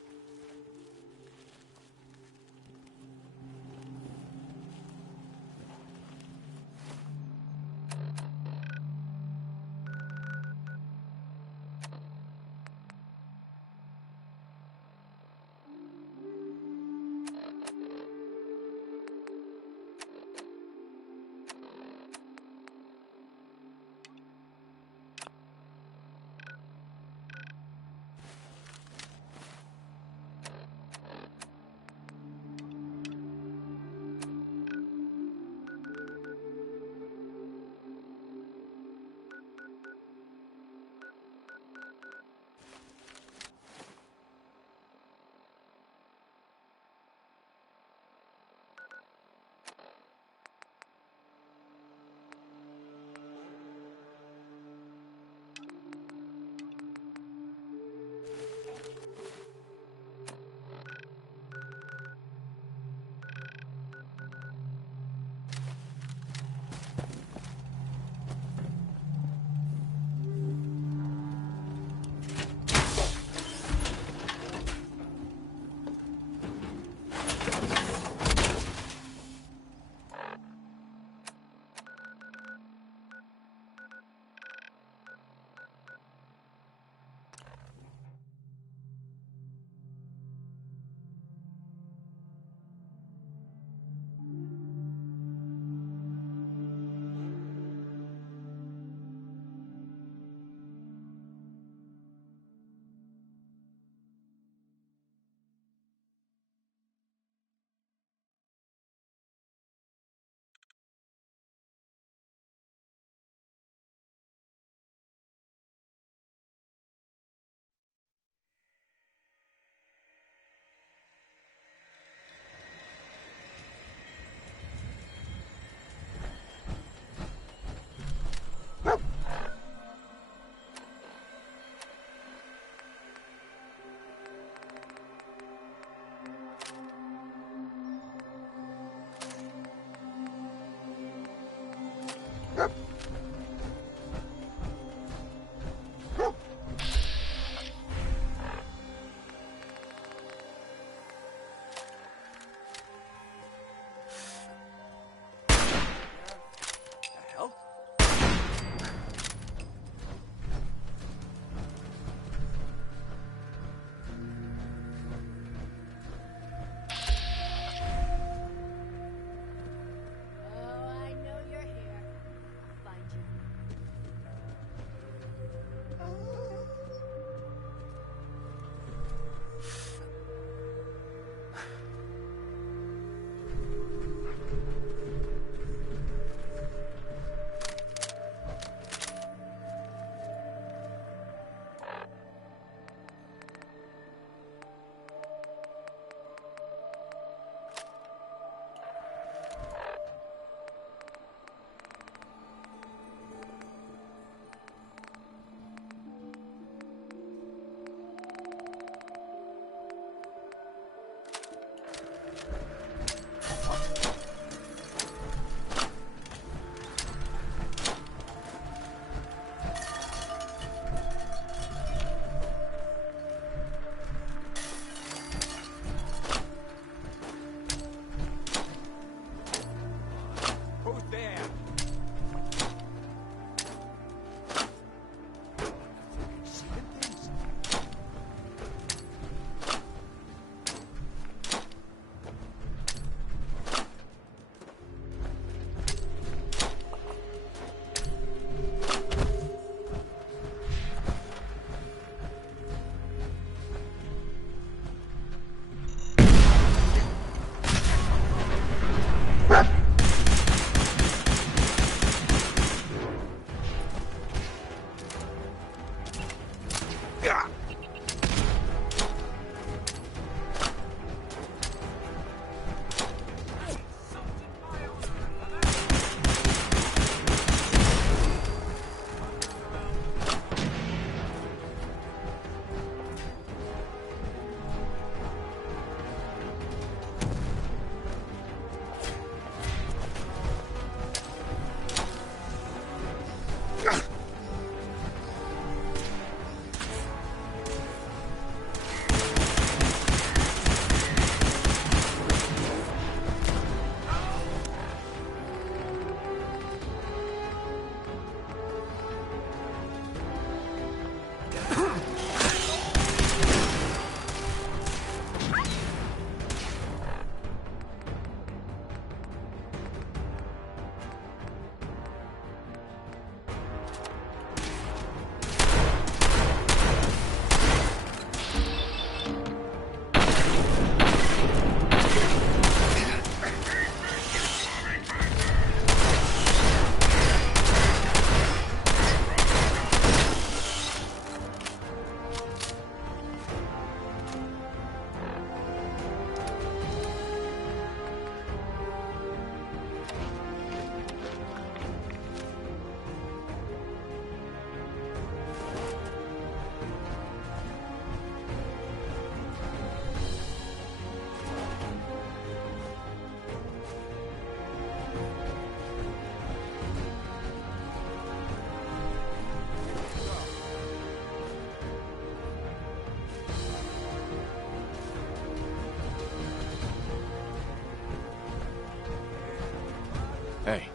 Hey.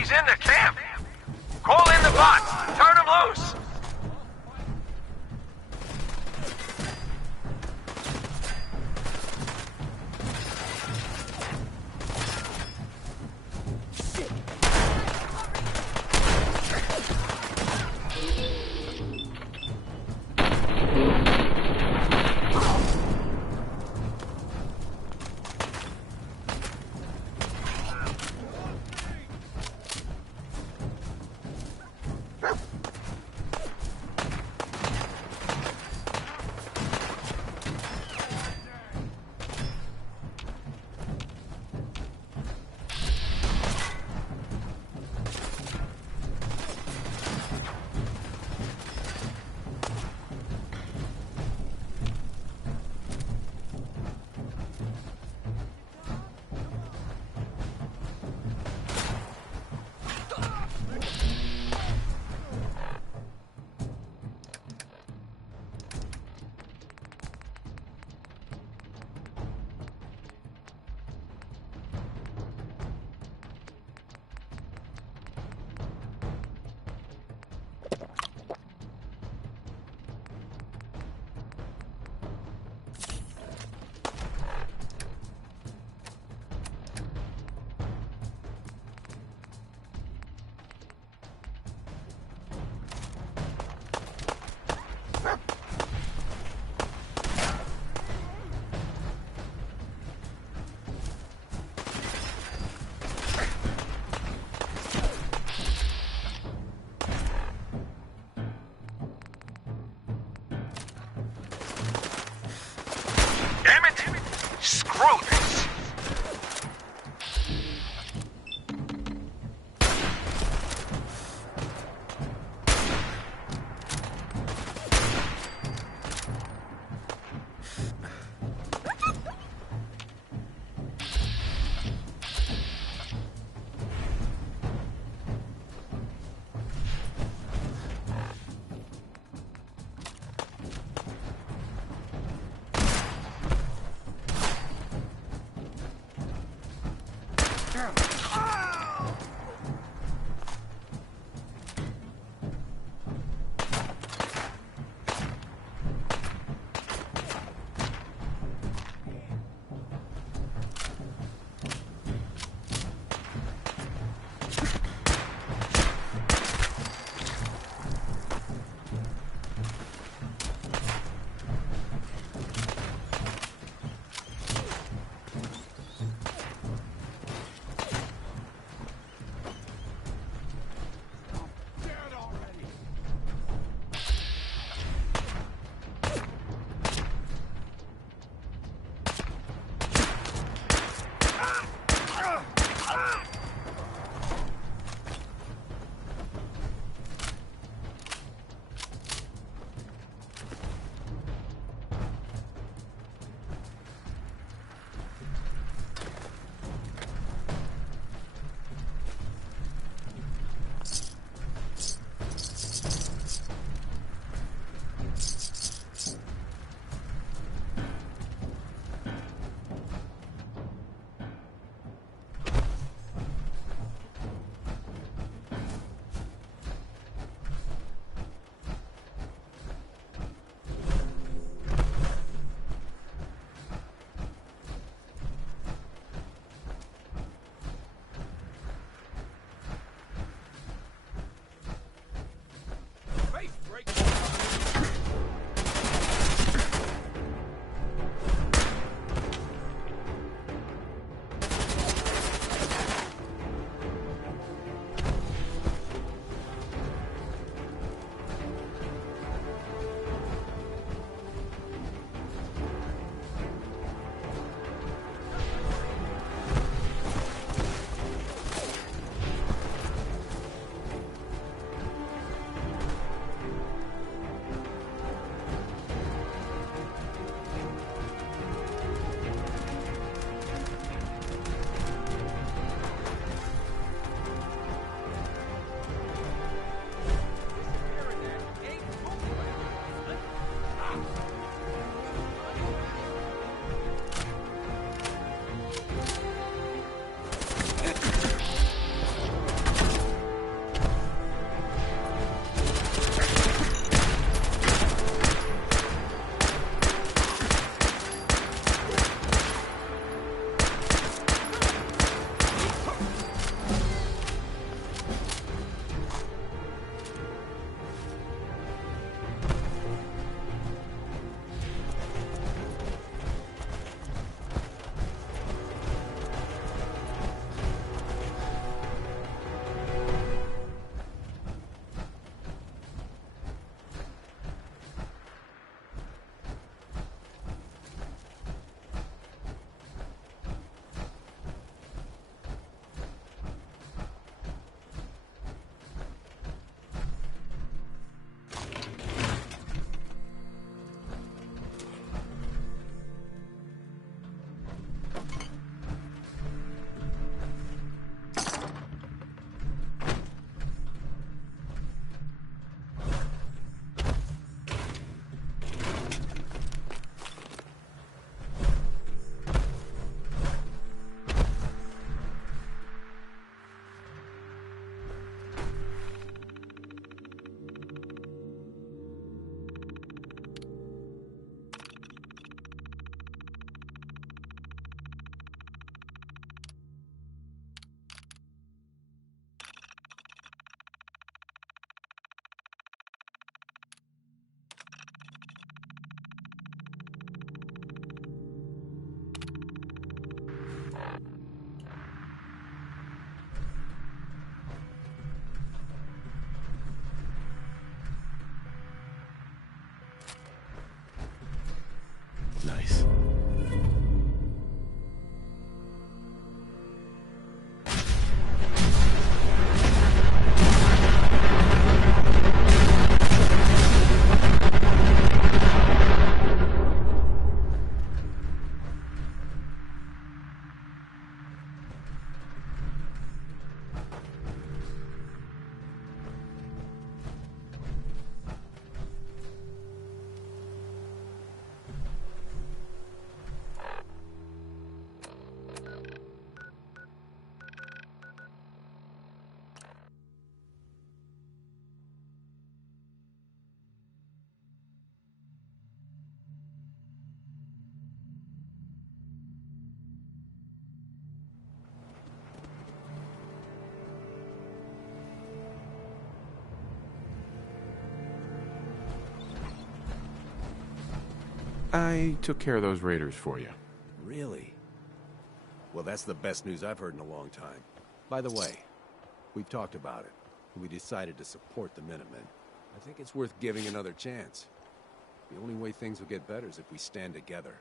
He's in the camp! Call in the bots! Turn him loose! Screw this! Nice. I took care of those raiders for you. Really? Well, that's the best news I've heard in a long time. By the way, we've talked about it. We decided to support the Minutemen. I think it's worth giving another chance. The only way things will get better is if we stand together.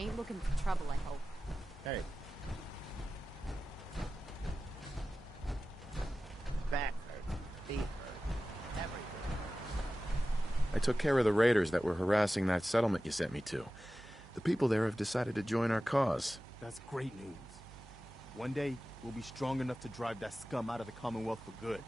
Ain't looking for trouble, I hope. Hey. Back hurt, feet hurt, everything. I took care of the raiders that were harassing that settlement you sent me to. The people there have decided to join our cause. That's great news. One day, we'll be strong enough to drive that scum out of the Commonwealth for good.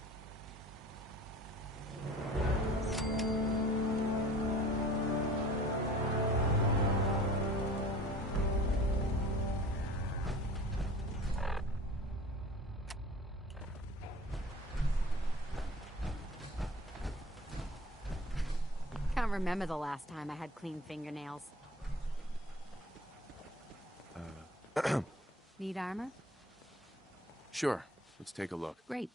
Can't remember the last time I had clean fingernails. Need armor? Sure. Let's take a look. Great.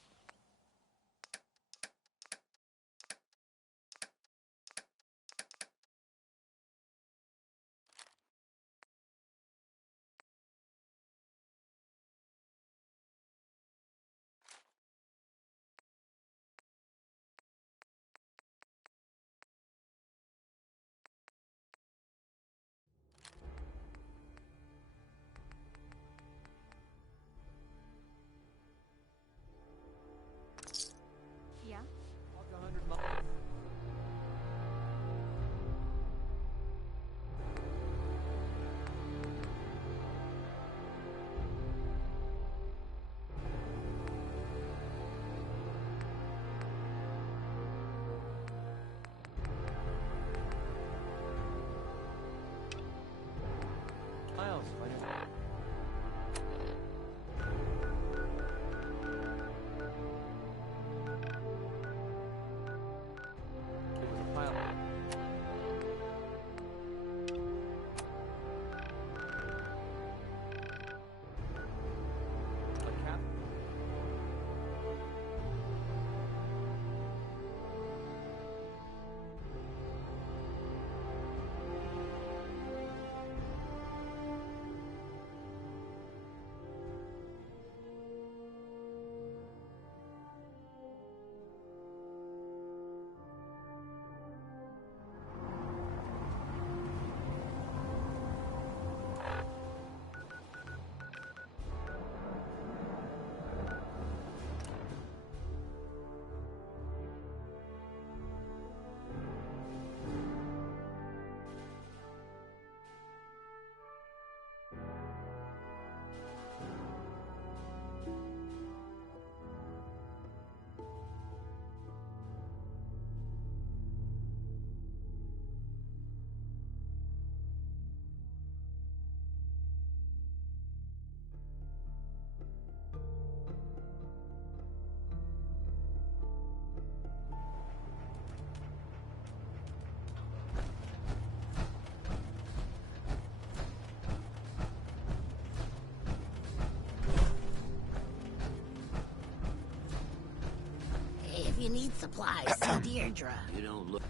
you need supplies, see Deirdre. You don't look...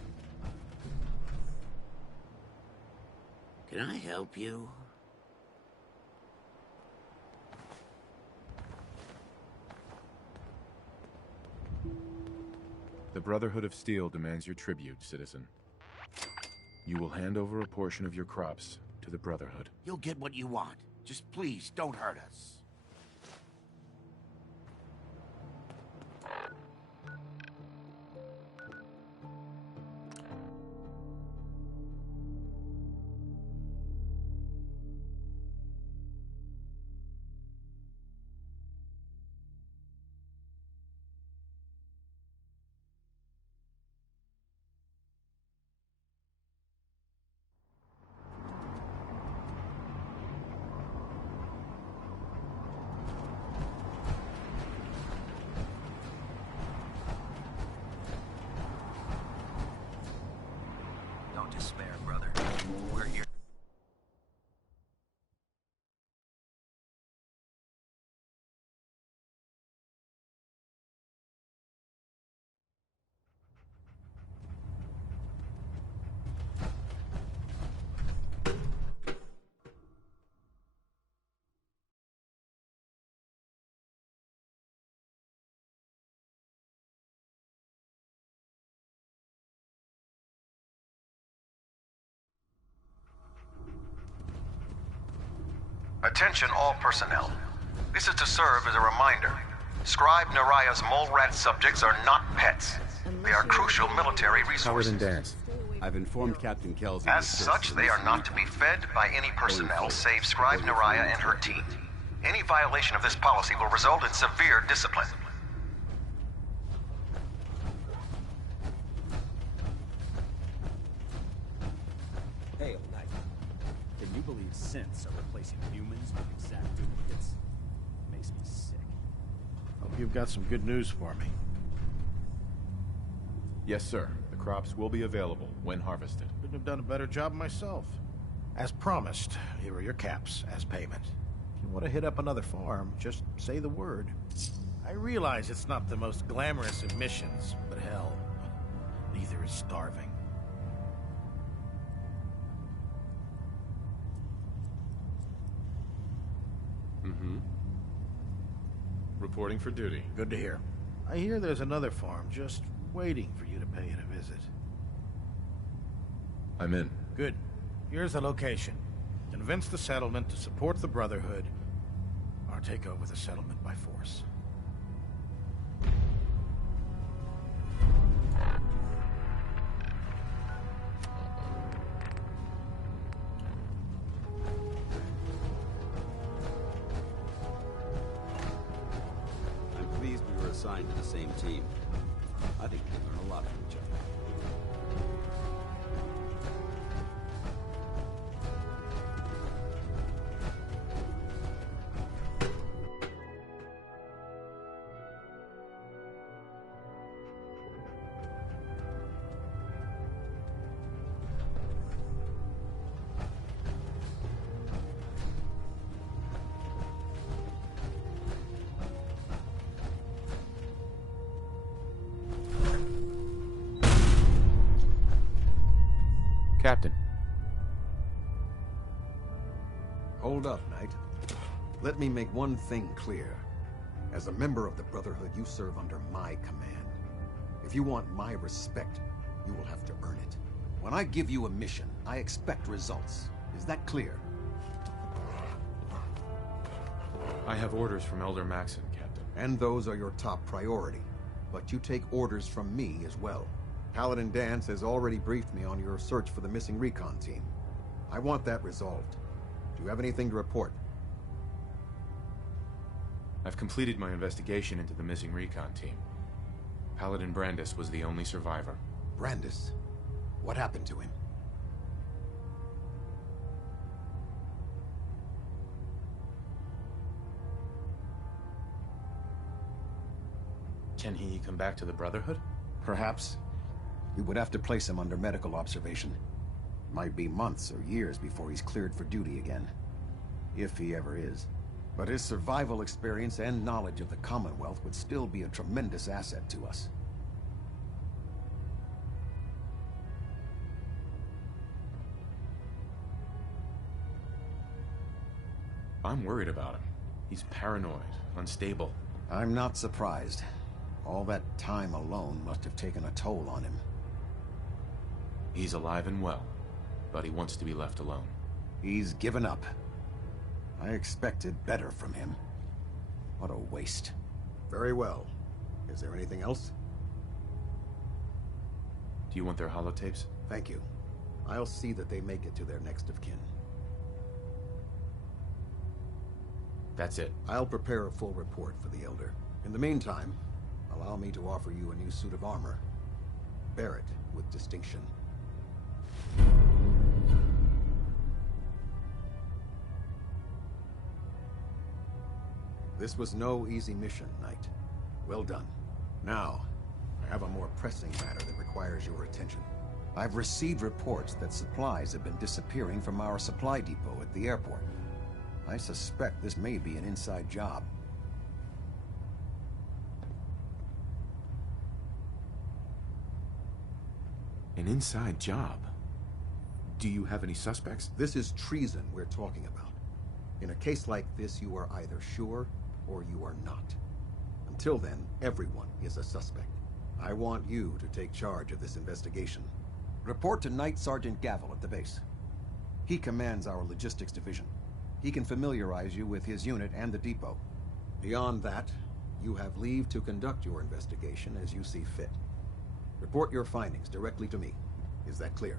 Can I help you? The Brotherhood of Steel demands your tribute, citizen. You will hand over a portion of your crops to the Brotherhood. You'll get what you want. Just please, don't hurt us. Don't despair, brother. We're here. Attention all personnel. This is to serve as a reminder. Scribe Naraya's mole rat subjects are not pets. They are crucial military resources. Paladin Dance. I've informed Captain Kells. As such, they are not to be fed by any personnel save Scribe Naraya and her team. Any violation of this policy will result in severe discipline. Hail, Knight. Can you believe synths are replacing humans with exact duplicates? Makes me sick. Hope you've got some good news for me. Yes, sir. The crops will be available when harvested. Couldn't have done a better job myself. As promised, here are your caps as payment. If you want to hit up another farm, just say the word. I realize it's not the most glamorous of missions, but hell, neither is starving. Mm-hmm. Reporting for duty. Good to hear. I hear there's another farm just waiting for you to pay it a visit. I'm in. Good. Here's the location. Convince the settlement to support the Brotherhood, or take over the settlement by force. I'm pleased we were assigned to the same team. I think we learn a lot from each other. Captain. Hold up, Knight. Let me make one thing clear. As a member of the Brotherhood, you serve under my command. If you want my respect, you will have to earn it. When I give you a mission, I expect results. Is that clear? I have orders from Elder Maxon, Captain. And those are your top priority. But you take orders from me as well. Paladin Dance has already briefed me on your search for the missing recon team. I want that resolved. Do you have anything to report? I've completed my investigation into the missing recon team. Paladin Brandis was the only survivor. Brandis? What happened to him? Can he come back to the Brotherhood? Perhaps. We would have to place him under medical observation. Might be months or years before he's cleared for duty again. If he ever is. But his survival experience and knowledge of the Commonwealth would still be a tremendous asset to us. I'm worried about him. He's paranoid, unstable. I'm not surprised. All that time alone must have taken a toll on him. He's alive and well, but he wants to be left alone. He's given up. I expected better from him. What a waste. Very well. Is there anything else? Do you want their holotapes? Thank you. I'll see that they make it to their next of kin. That's it. I'll prepare a full report for the Elder. In the meantime, allow me to offer you a new suit of armor. Bear it with distinction. This was no easy mission, Knight. Well done. Now, I have a more pressing matter that requires your attention. I've received reports that supplies have been disappearing from our supply depot at the airport. I suspect this may be an inside job. An inside job? Do you have any suspects? This is treason we're talking about. In a case like this, you are either sure or you are not. Until then, everyone is a suspect. I want you to take charge of this investigation. Report to Knight Sergeant Gavel at the base. He commands our logistics division. He can familiarize you with his unit and the depot. Beyond that, you have leave to conduct your investigation as you see fit. Report your findings directly to me. Is that clear?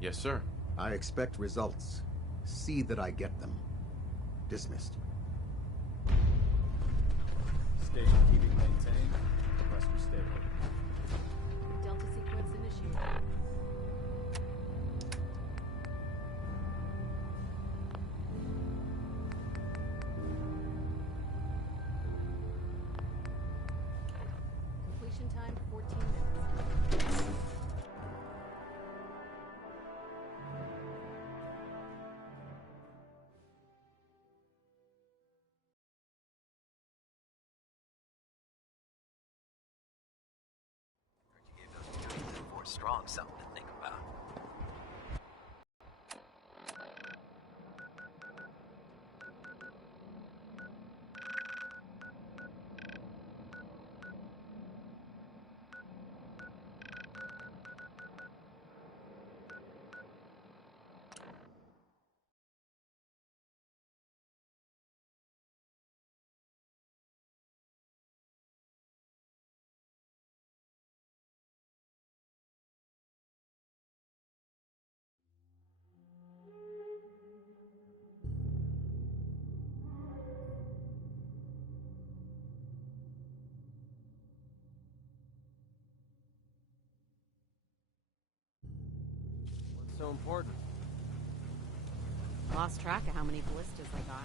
Yes, sir. I expect results. See that I get them. Dismissed. Station keeping maintained. Press for stable. Delta sequence initiated. Completion time 14 minutes. You gave those two units at Fort Strong something to think about. What's so important? Lost track of how many ballistas I got.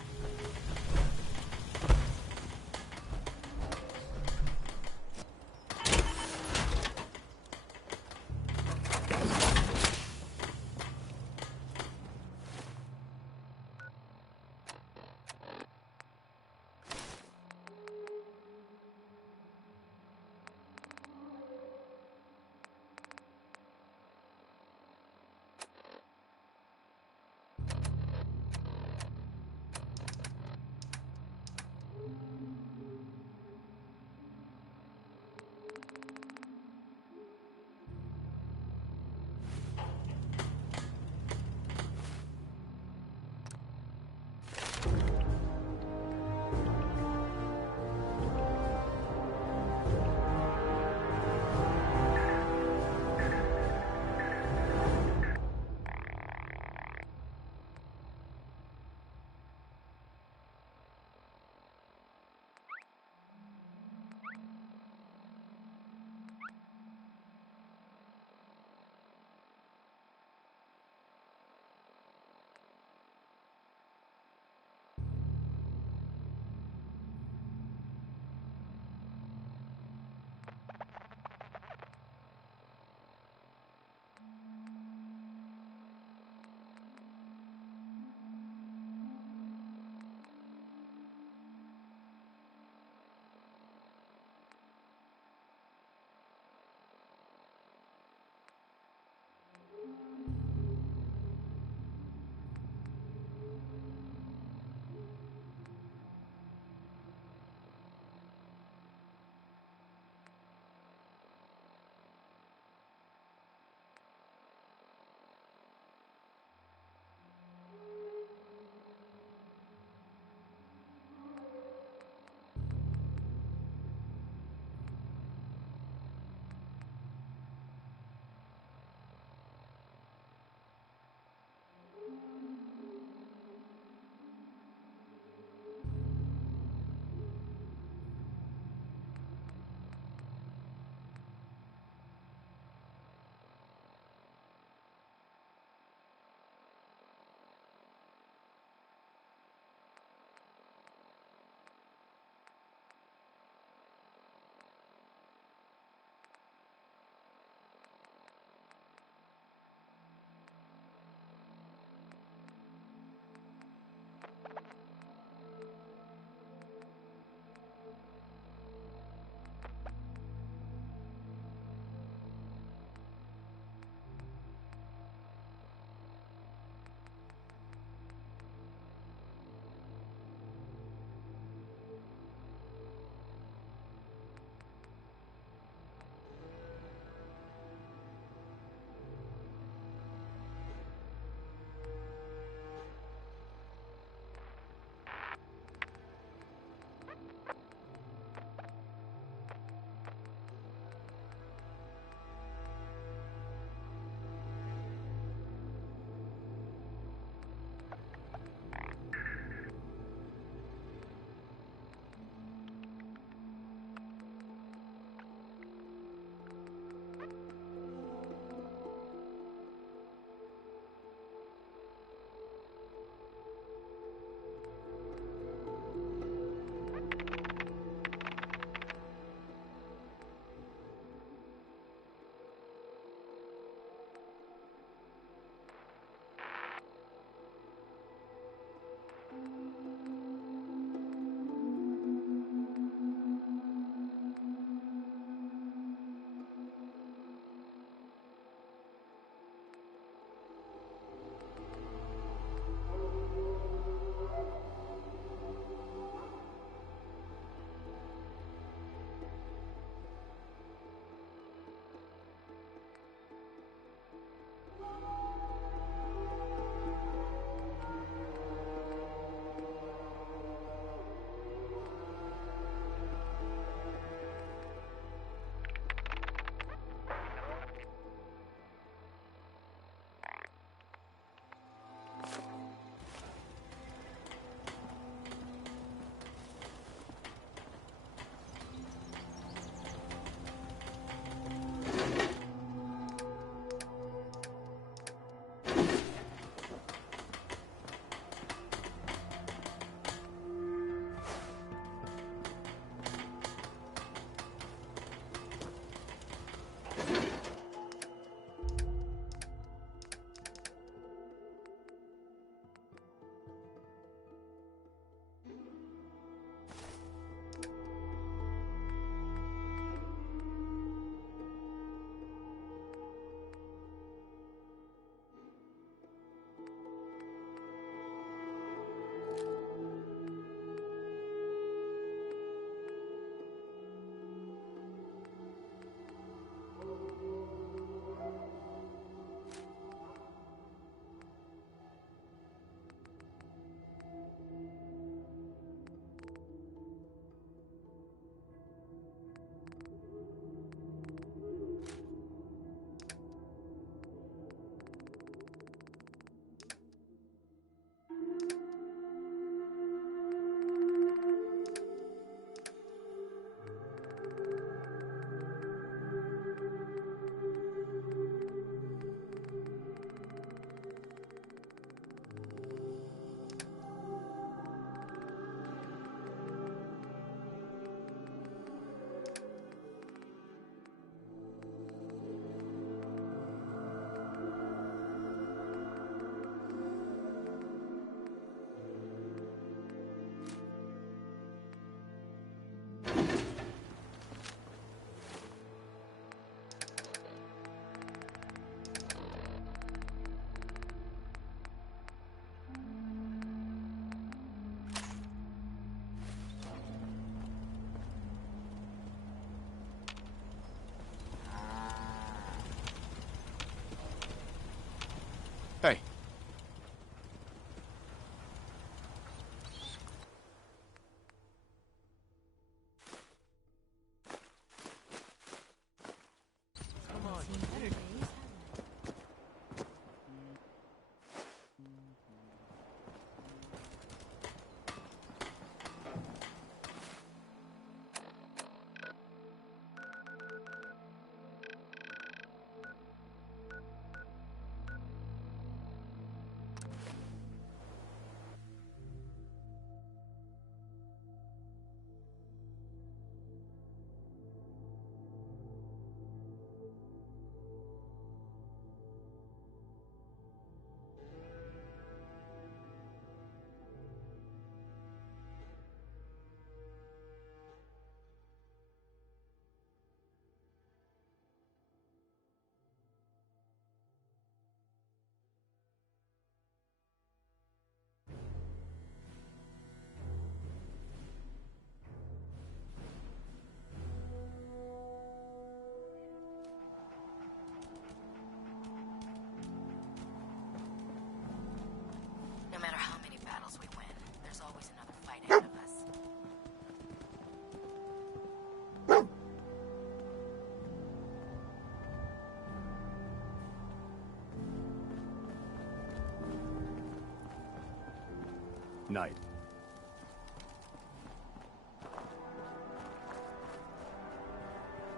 Knight.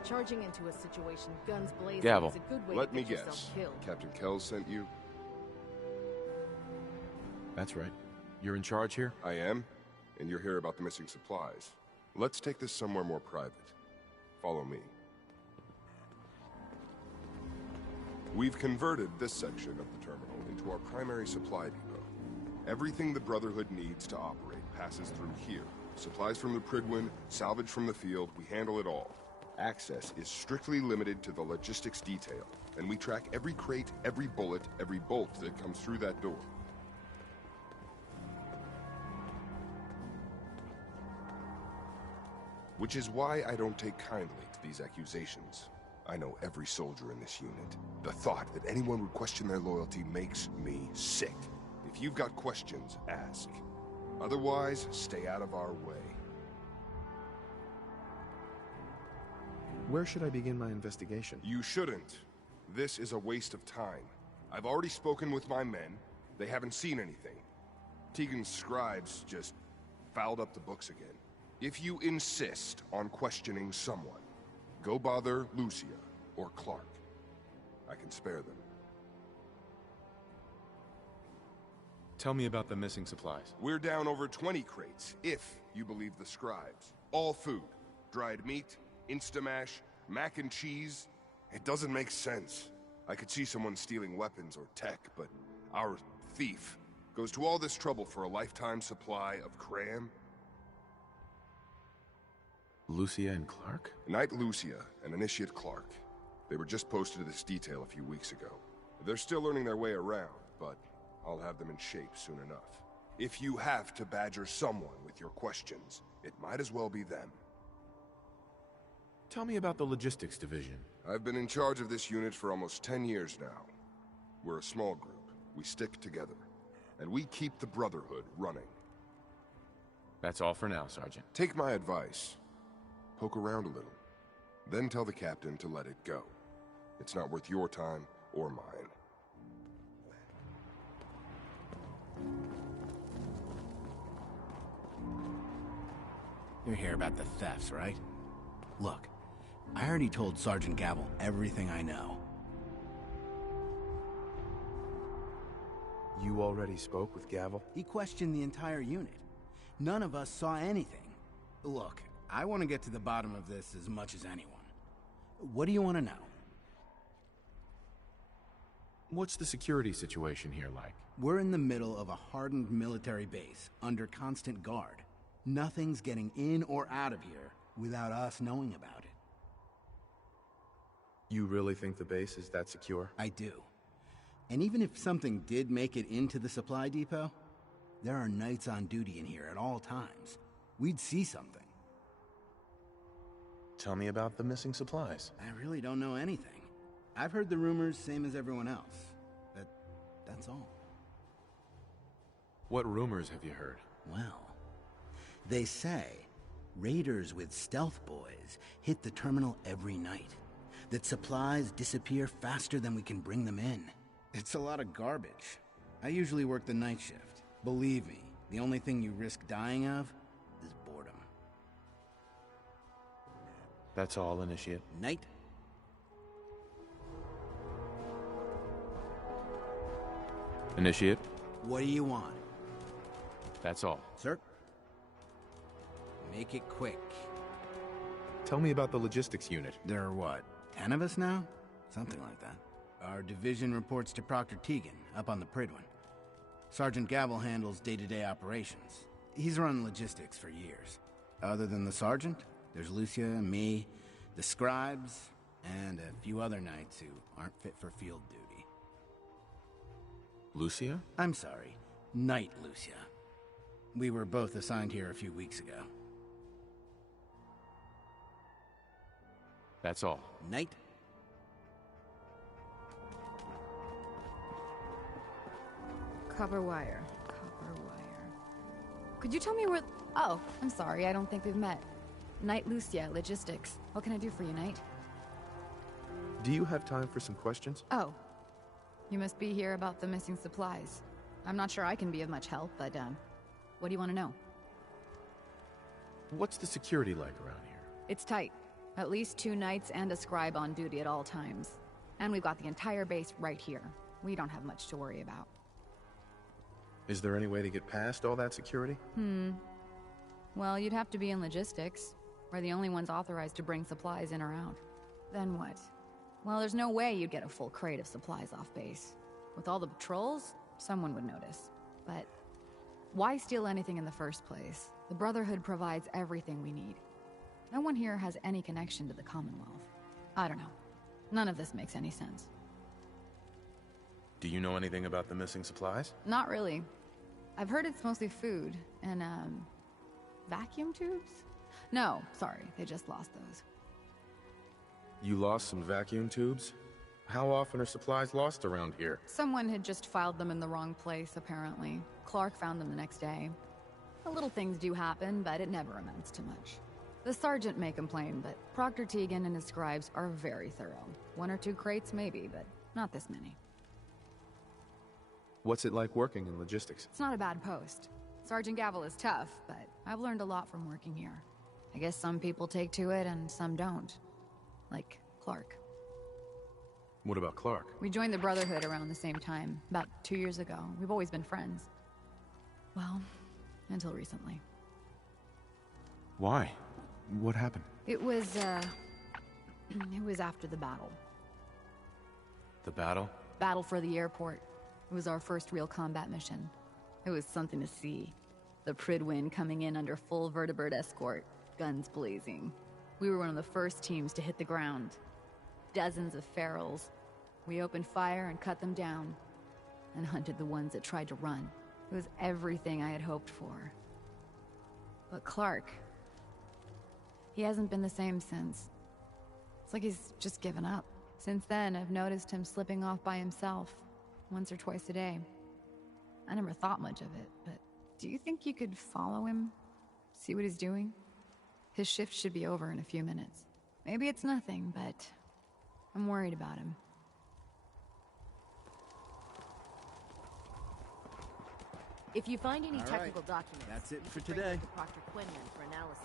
Charging into a situation, guns blazing, Gavel. is a good way Let to me get yourself guess. killed. Captain Kells sent you? That's right. You're in charge here? I am, and you're here about the missing supplies. Let's take this somewhere more private. Follow me. We've converted this section of the terminal into our primary supply depot. Everything the Brotherhood needs to operate passes through here. Supplies from the Prydwen, salvage from the field, we handle it all. Access is strictly limited to the logistics detail, and we track every crate, every bullet, every bolt that comes through that door. Which is why I don't take kindly to these accusations. I know every soldier in this unit. The thought that anyone would question their loyalty makes me sick. If you've got questions, ask. Otherwise, stay out of our way. Where should I begin my investigation? You shouldn't. This is a waste of time. I've already spoken with my men. They haven't seen anything. Tegan's scribes just fouled up the books again. If you insist on questioning someone, go bother Lucia or Clark. I can spare them. Tell me about the missing supplies. We're down over 20 crates, if you believe the scribes. All food. Dried meat, Instamash, mac and cheese. It doesn't make sense. I could see someone stealing weapons or tech, but our thief goes to all this trouble for a lifetime supply of cram. Lucia and Clark? Knight Lucia and Initiate Clark. They were just posted to this detail a few weeks ago. They're still learning their way around, but I'll have them in shape soon enough. If you have to badger someone with your questions, it might as well be them. Tell me about the logistics division. I've been in charge of this unit for almost 10 years now. We're a small group. We stick together. And we keep the Brotherhood running. That's all for now, Sergeant. Take my advice. Poke around a little. Then tell the captain to let it go. It's not worth your time or mine. You're here about the thefts, right? Look, I already told Sergeant Gavel everything I know. You already spoke with Gavel? He questioned the entire unit. None of us saw anything. Look, I want to get to the bottom of this as much as anyone. What do you want to know? What's the security situation here like? We're in the middle of a hardened military base, under constant guard. Nothing's getting in or out of here without us knowing about it. You really think the base is that secure? I do. And even if something did make it into the supply depot, there are knights on duty in here at all times. We'd see something. Tell me about the missing supplies. I really don't know anything. I've heard the rumors, same as everyone else. But that's all. What rumors have you heard? Well, they say raiders with stealth boys hit the terminal every night. That supplies disappear faster than we can bring them in. It's a lot of garbage. I usually work the night shift. Believe me, the only thing you risk dying of is boredom. That's all, Initiate. Knight? Initiate? What do you want? That's all. Sir? Make it quick. Tell me about the logistics unit. There are what, 10 of us now? Something like that. Our division reports to Proctor Tegan, up on the Prydwen. Sergeant Gavel handles day-to-day operations. He's run logistics for years. Other than the sergeant, there's Lucia, me, the scribes, and a few other knights who aren't fit for field duty. Lucia? I'm sorry, Knight Lucia. We were both assigned here a few weeks ago. That's all. Knight? Copper wire. Copper wire. Could you tell me where... Oh, I'm sorry, I don't think we've met. Knight Lucia, Logistics. What can I do for you, Knight? Do you have time for some questions? Oh. You must be here about the missing supplies. I'm not sure I can be of much help, but, What do you want to know? What's the security like around here? It's tight. At least 2 knights and a scribe on duty at all times. And we've got the entire base right here. We don't have much to worry about. Is there any way to get past all that security? Well, you'd have to be in logistics. We're the only ones authorized to bring supplies in or out. Then what? Well, there's no way you'd get a full crate of supplies off base. With all the patrols, someone would notice. But why steal anything in the first place? The Brotherhood provides everything we need. No one here has any connection to the Commonwealth. I don't know. None of this makes any sense. Do you know anything about the missing supplies? Not really. I've heard it's mostly food and, vacuum tubes? No, sorry, they just lost those. You lost some vacuum tubes? How often are supplies lost around here? Someone had just filed them in the wrong place, apparently. Clark found them the next day. The little things do happen, but it never amounts to much. The sergeant may complain, but Proctor Tegan and his scribes are very thorough. 1 or 2 crates, maybe, but not this many. What's it like working in logistics? It's not a bad post. Sergeant Gavel is tough, but I've learned a lot from working here. I guess some people take to it and some don't. Like Clark. What about Clark? We joined the Brotherhood around the same time, about 2 years ago. We've always been friends. Well, until recently. Why? What happened? It was after the battle. The battle? Battle for the airport. It was our first real combat mission. It was something to see. The Pridwin coming in under full vertebrate escort, guns blazing. We were one of the first teams to hit the ground. Dozens of ferals. We opened fire and cut them down, and hunted the ones that tried to run. It was everything I had hoped for. But Clark, he hasn't been the same since. It's like he's just given up. Since then, I've noticed him slipping off by himself, once or twice a day. I never thought much of it, but do you think you could follow him? See what he's doing? His shift should be over in a few minutes. Maybe it's nothing, but I'm worried about him. If you find any technical documents, that's it for bring today. them to Proctor Quinlan for analysis.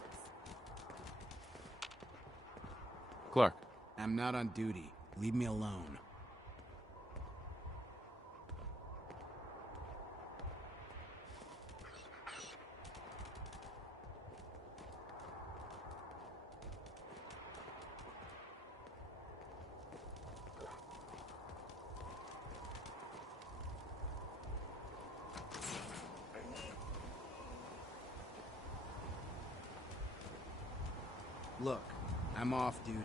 Clark. I'm not on duty. Leave me alone. Look, I'm off duty.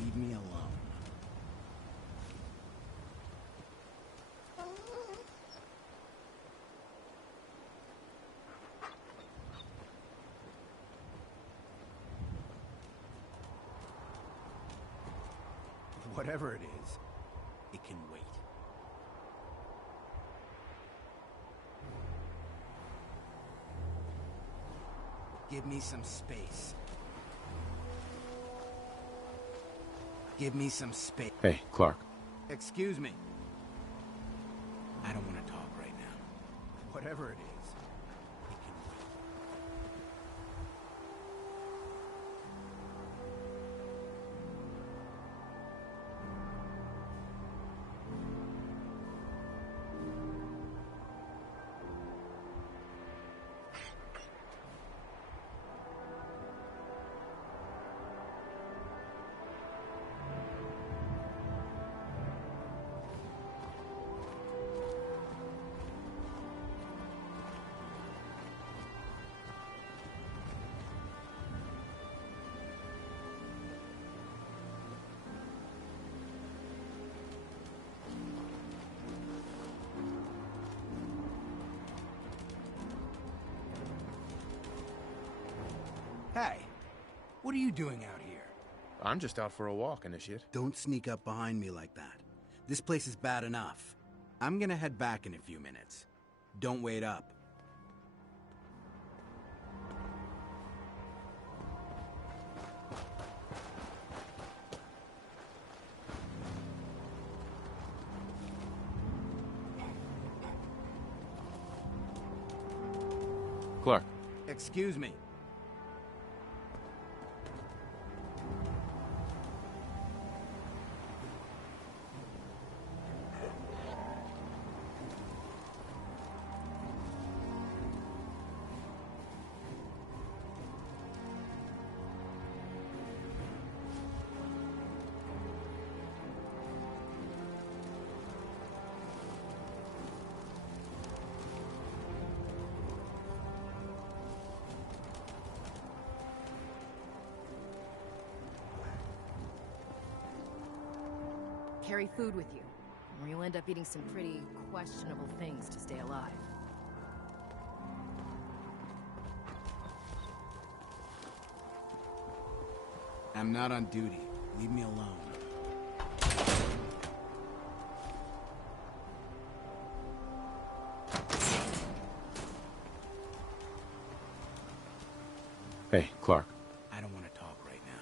Leave me alone. Whatever it is, it can wait. Give me some space. Give me some space. Hey, Clark. Excuse me. I don't want to talk right now. Whatever it is, it can wait. Hey, what are you doing out here? I'm just out for a walk, Initiate. Don't sneak up behind me like that. This place is bad enough. I'm gonna head back in a few minutes. Don't wait up. Clark. Excuse me. Carry food with you, or you'll end up eating some pretty questionable things to stay alive. I'm not on duty. Leave me alone. Hey, Clark. I don't want to talk right now.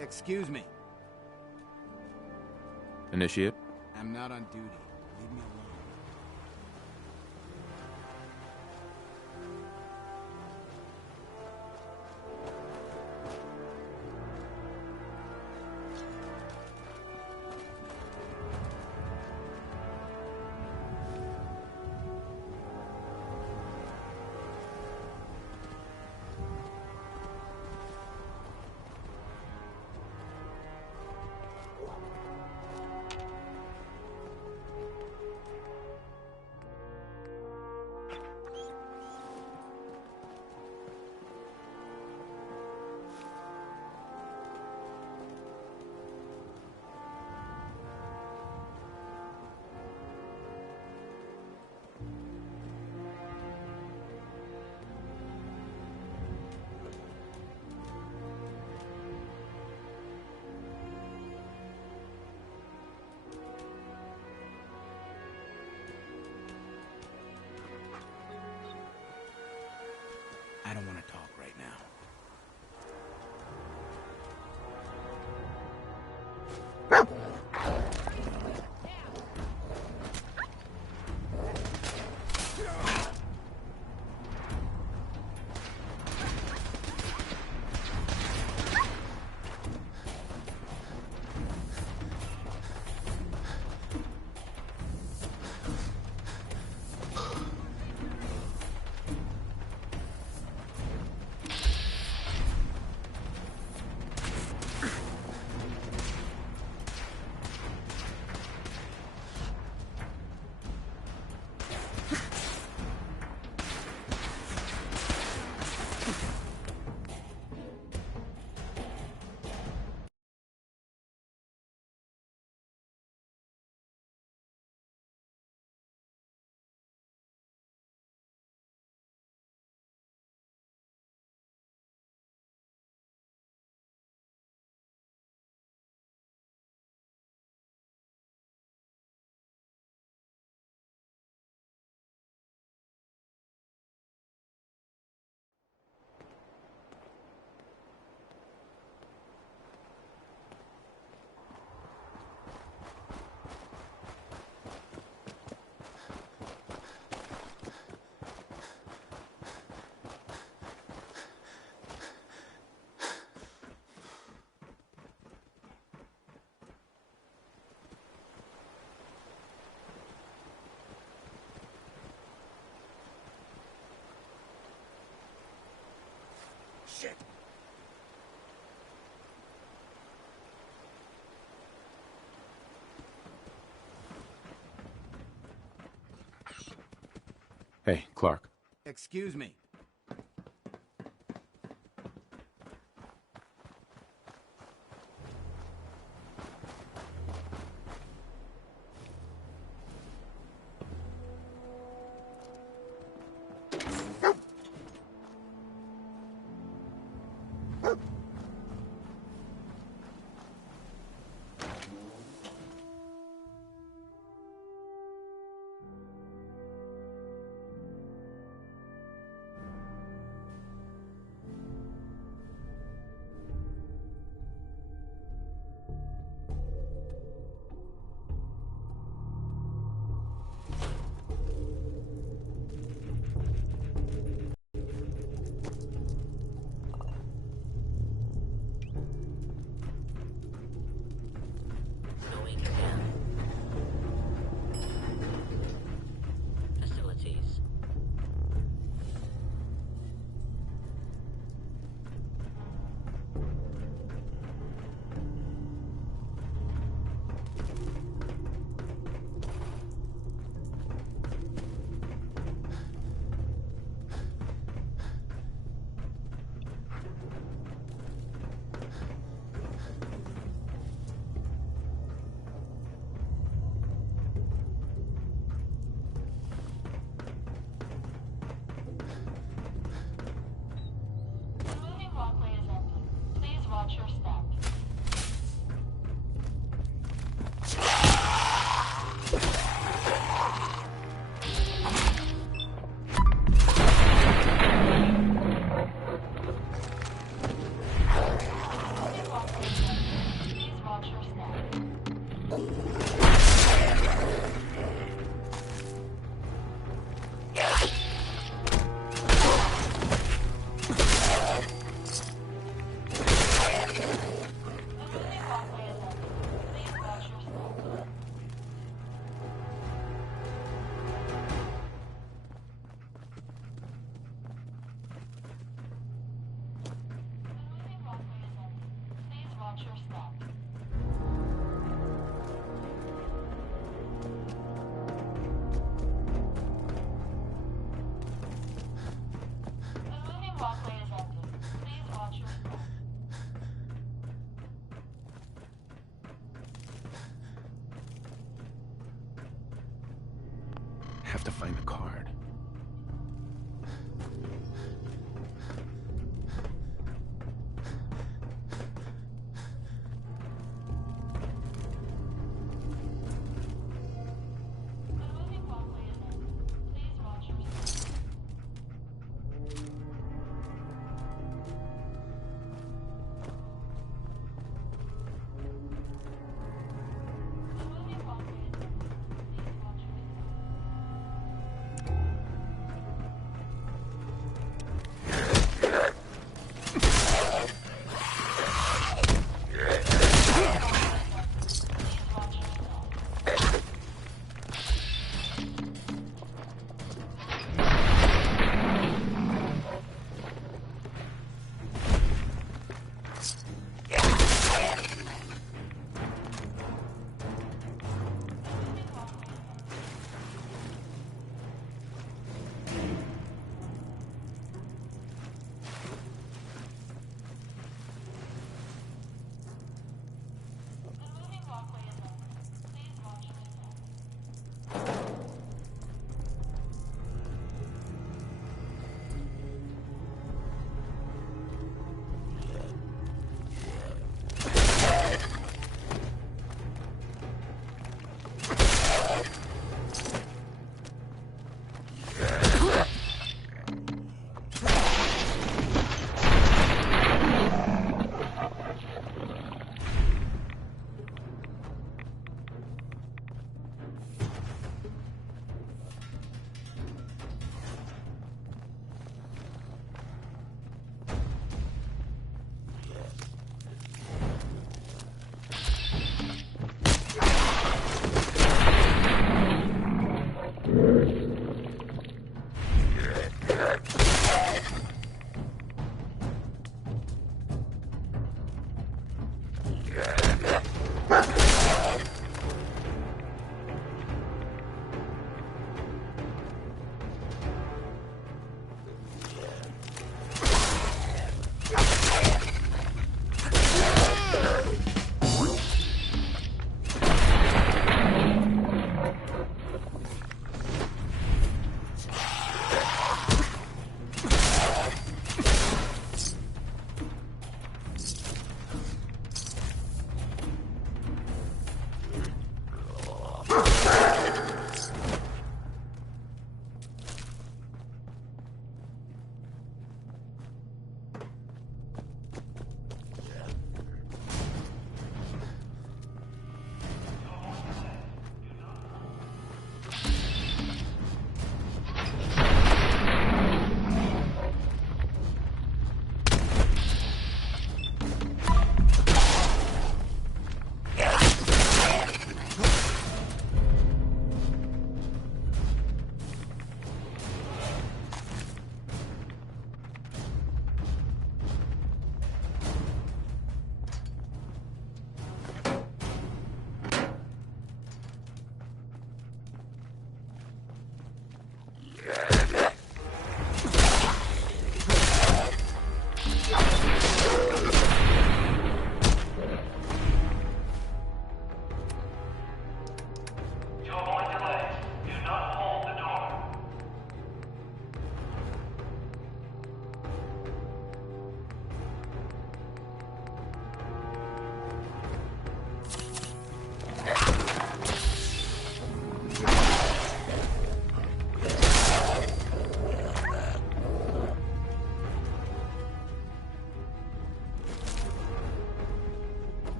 Excuse me. Initiate. I'm not on duty. Leave me alone. Hey, Clark. Excuse me. Facilities. Moving walkway is empty. Please watch your step. Please watch your step. Please watch your step. The moving walkway is empty. Please watch your step. Have to find the card.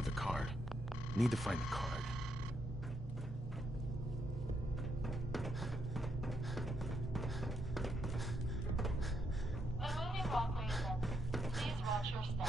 have the card. Need to find the card. The moving walkway is ended. Please watch your step.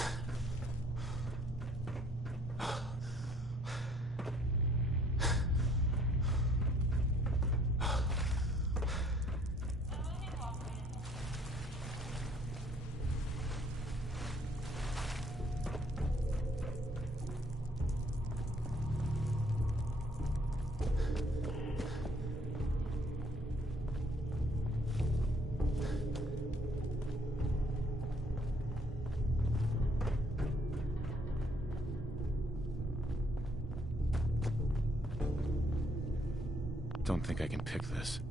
Don't think I can pick this.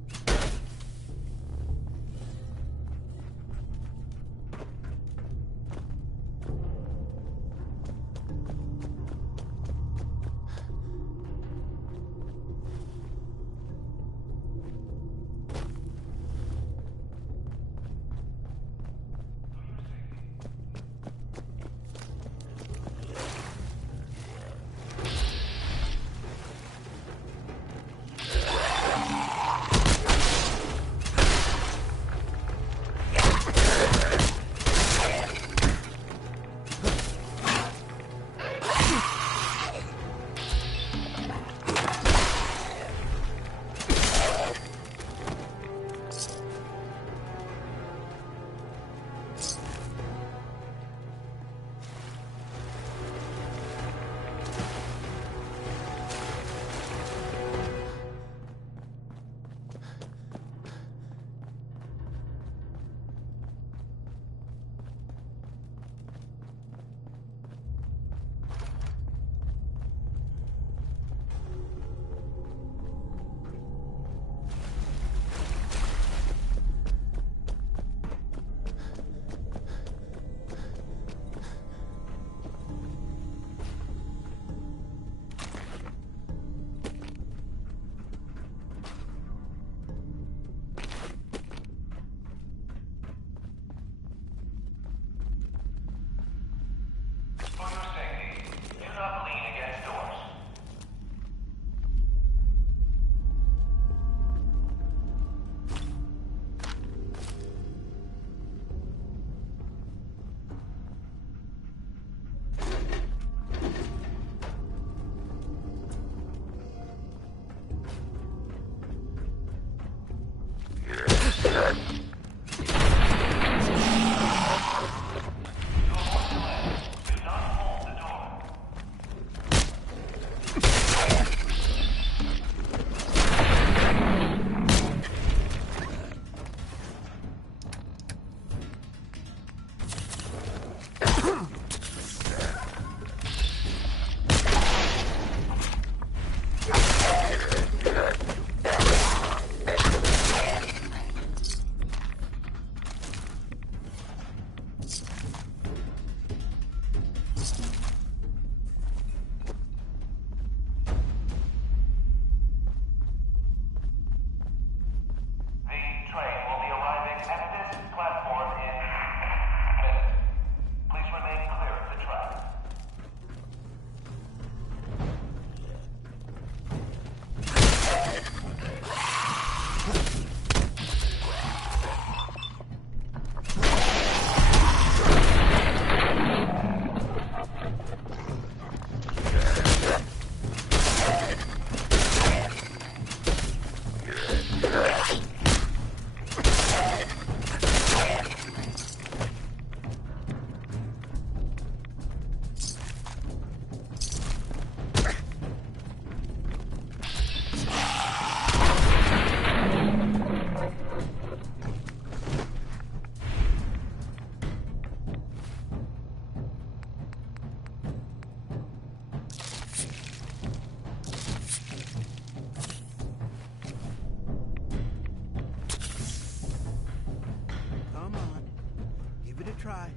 try.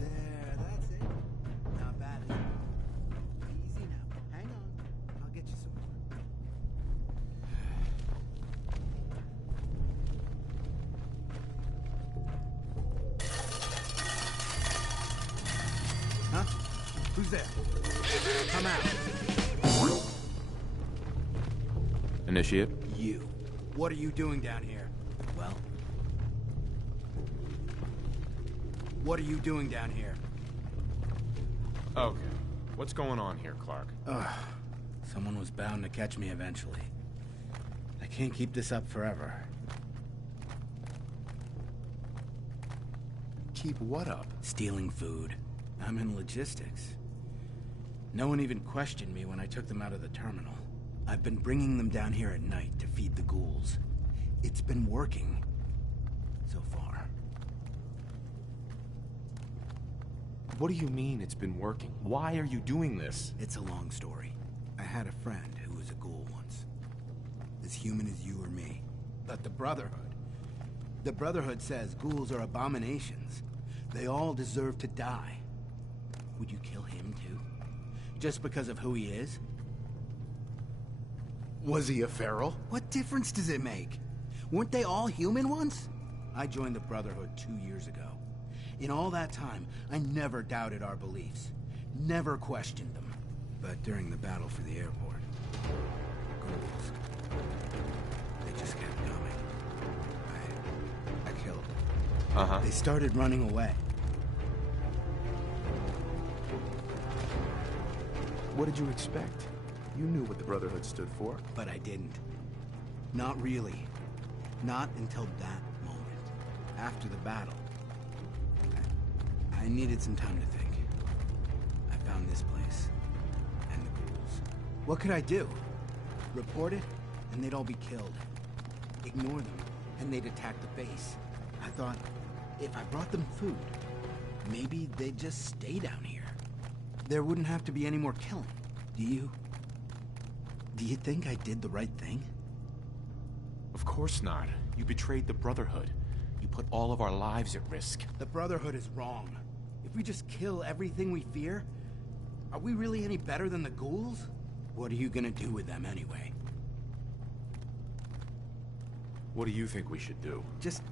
There, that's it. Not bad, is it? Easy now. Hang on. I'll get you some more. Huh? Who's there? Come out. Initiate. You. What are you doing down here? Well... What are you doing down here? Okay. What's going on here, Clark? Someone was bound to catch me eventually. I can't keep this up forever. Keep what up? Stealing food. I'm in logistics. No one even questioned me when I took them out of the terminal. I've been bringing them down here at night to feed the ghouls. It's been working. So far. What do you mean it's been working? Why are you doing this? It's a long story. I had a friend who was a ghoul once. As human as you or me. But the Brotherhood. The Brotherhood says ghouls are abominations. They all deserve to die. Would you kill him too? Just because of who he is? Was he a feral? What difference does it make? Weren't they all human once? I joined the Brotherhood 2 years ago. In all that time, I never doubted our beliefs. Never questioned them. But during the battle for the airport, ghouls, they just kept coming. I killed them. They started running away. What did you expect? You knew what the Brotherhood stood for. But I didn't. Not really. Not until that moment. After the battle. I needed some time to think. I found this place. And the ghouls. What could I do? Report it, and they'd all be killed. Ignore them, and they'd attack the base. I thought, if I brought them food, maybe they'd just stay down here. There wouldn't have to be any more killing. Do you think I did the right thing? Of course not. You betrayed the Brotherhood. You put all of our lives at risk. The Brotherhood is wrong. If we just kill everything we fear, are we really any better than the ghouls? What are you gonna do with them anyway? What do you think we should do? Just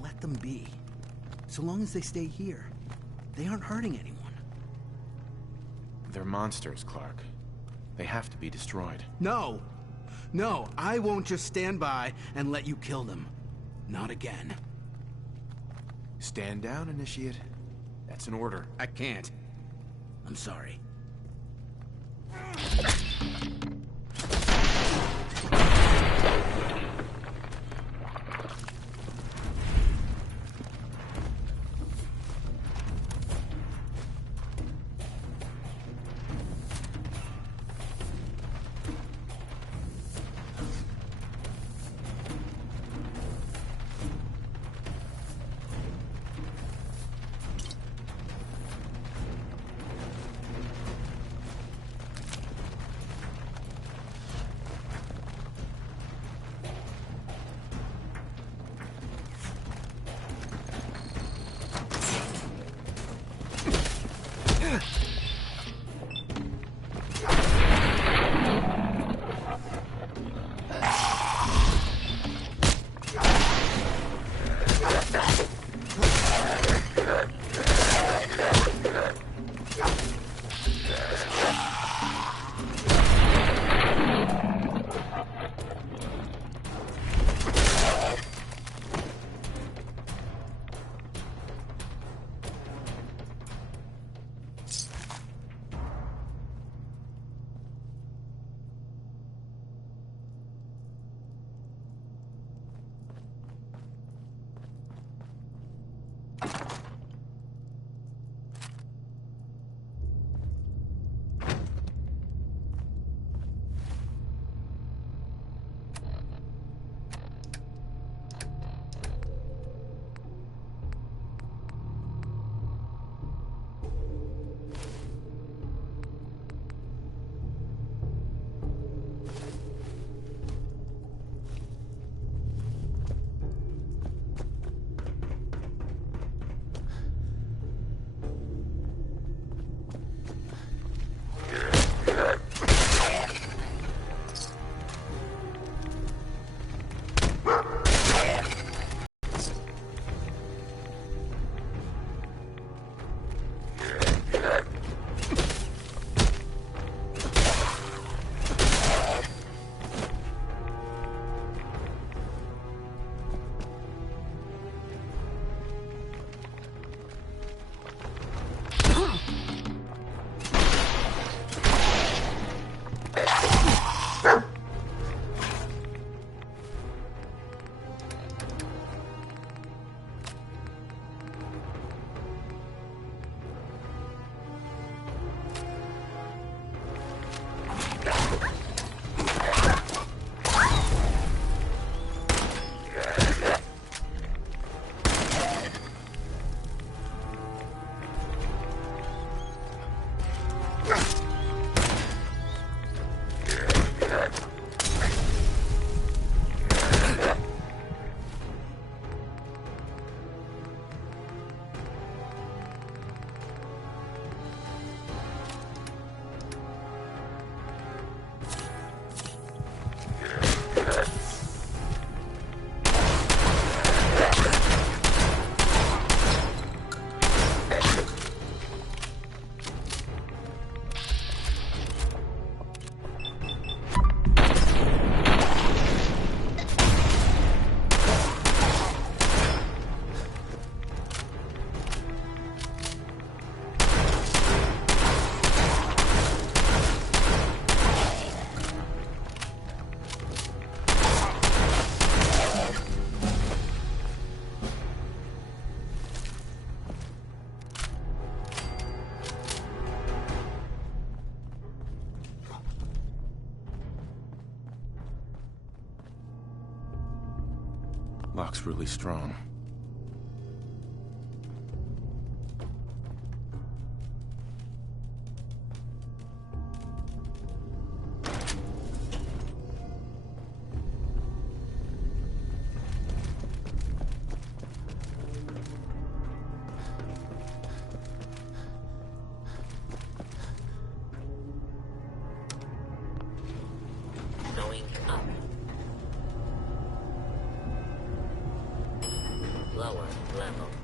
let them be. So long as they stay here, they aren't hurting anyone. They're monsters, Clark. They have to be destroyed. No! No, I won't just stand by and let you kill them. Not again. Stand down, Initiate. That's an order. I can't. I'm sorry. desperately strong. Going up. Lower level.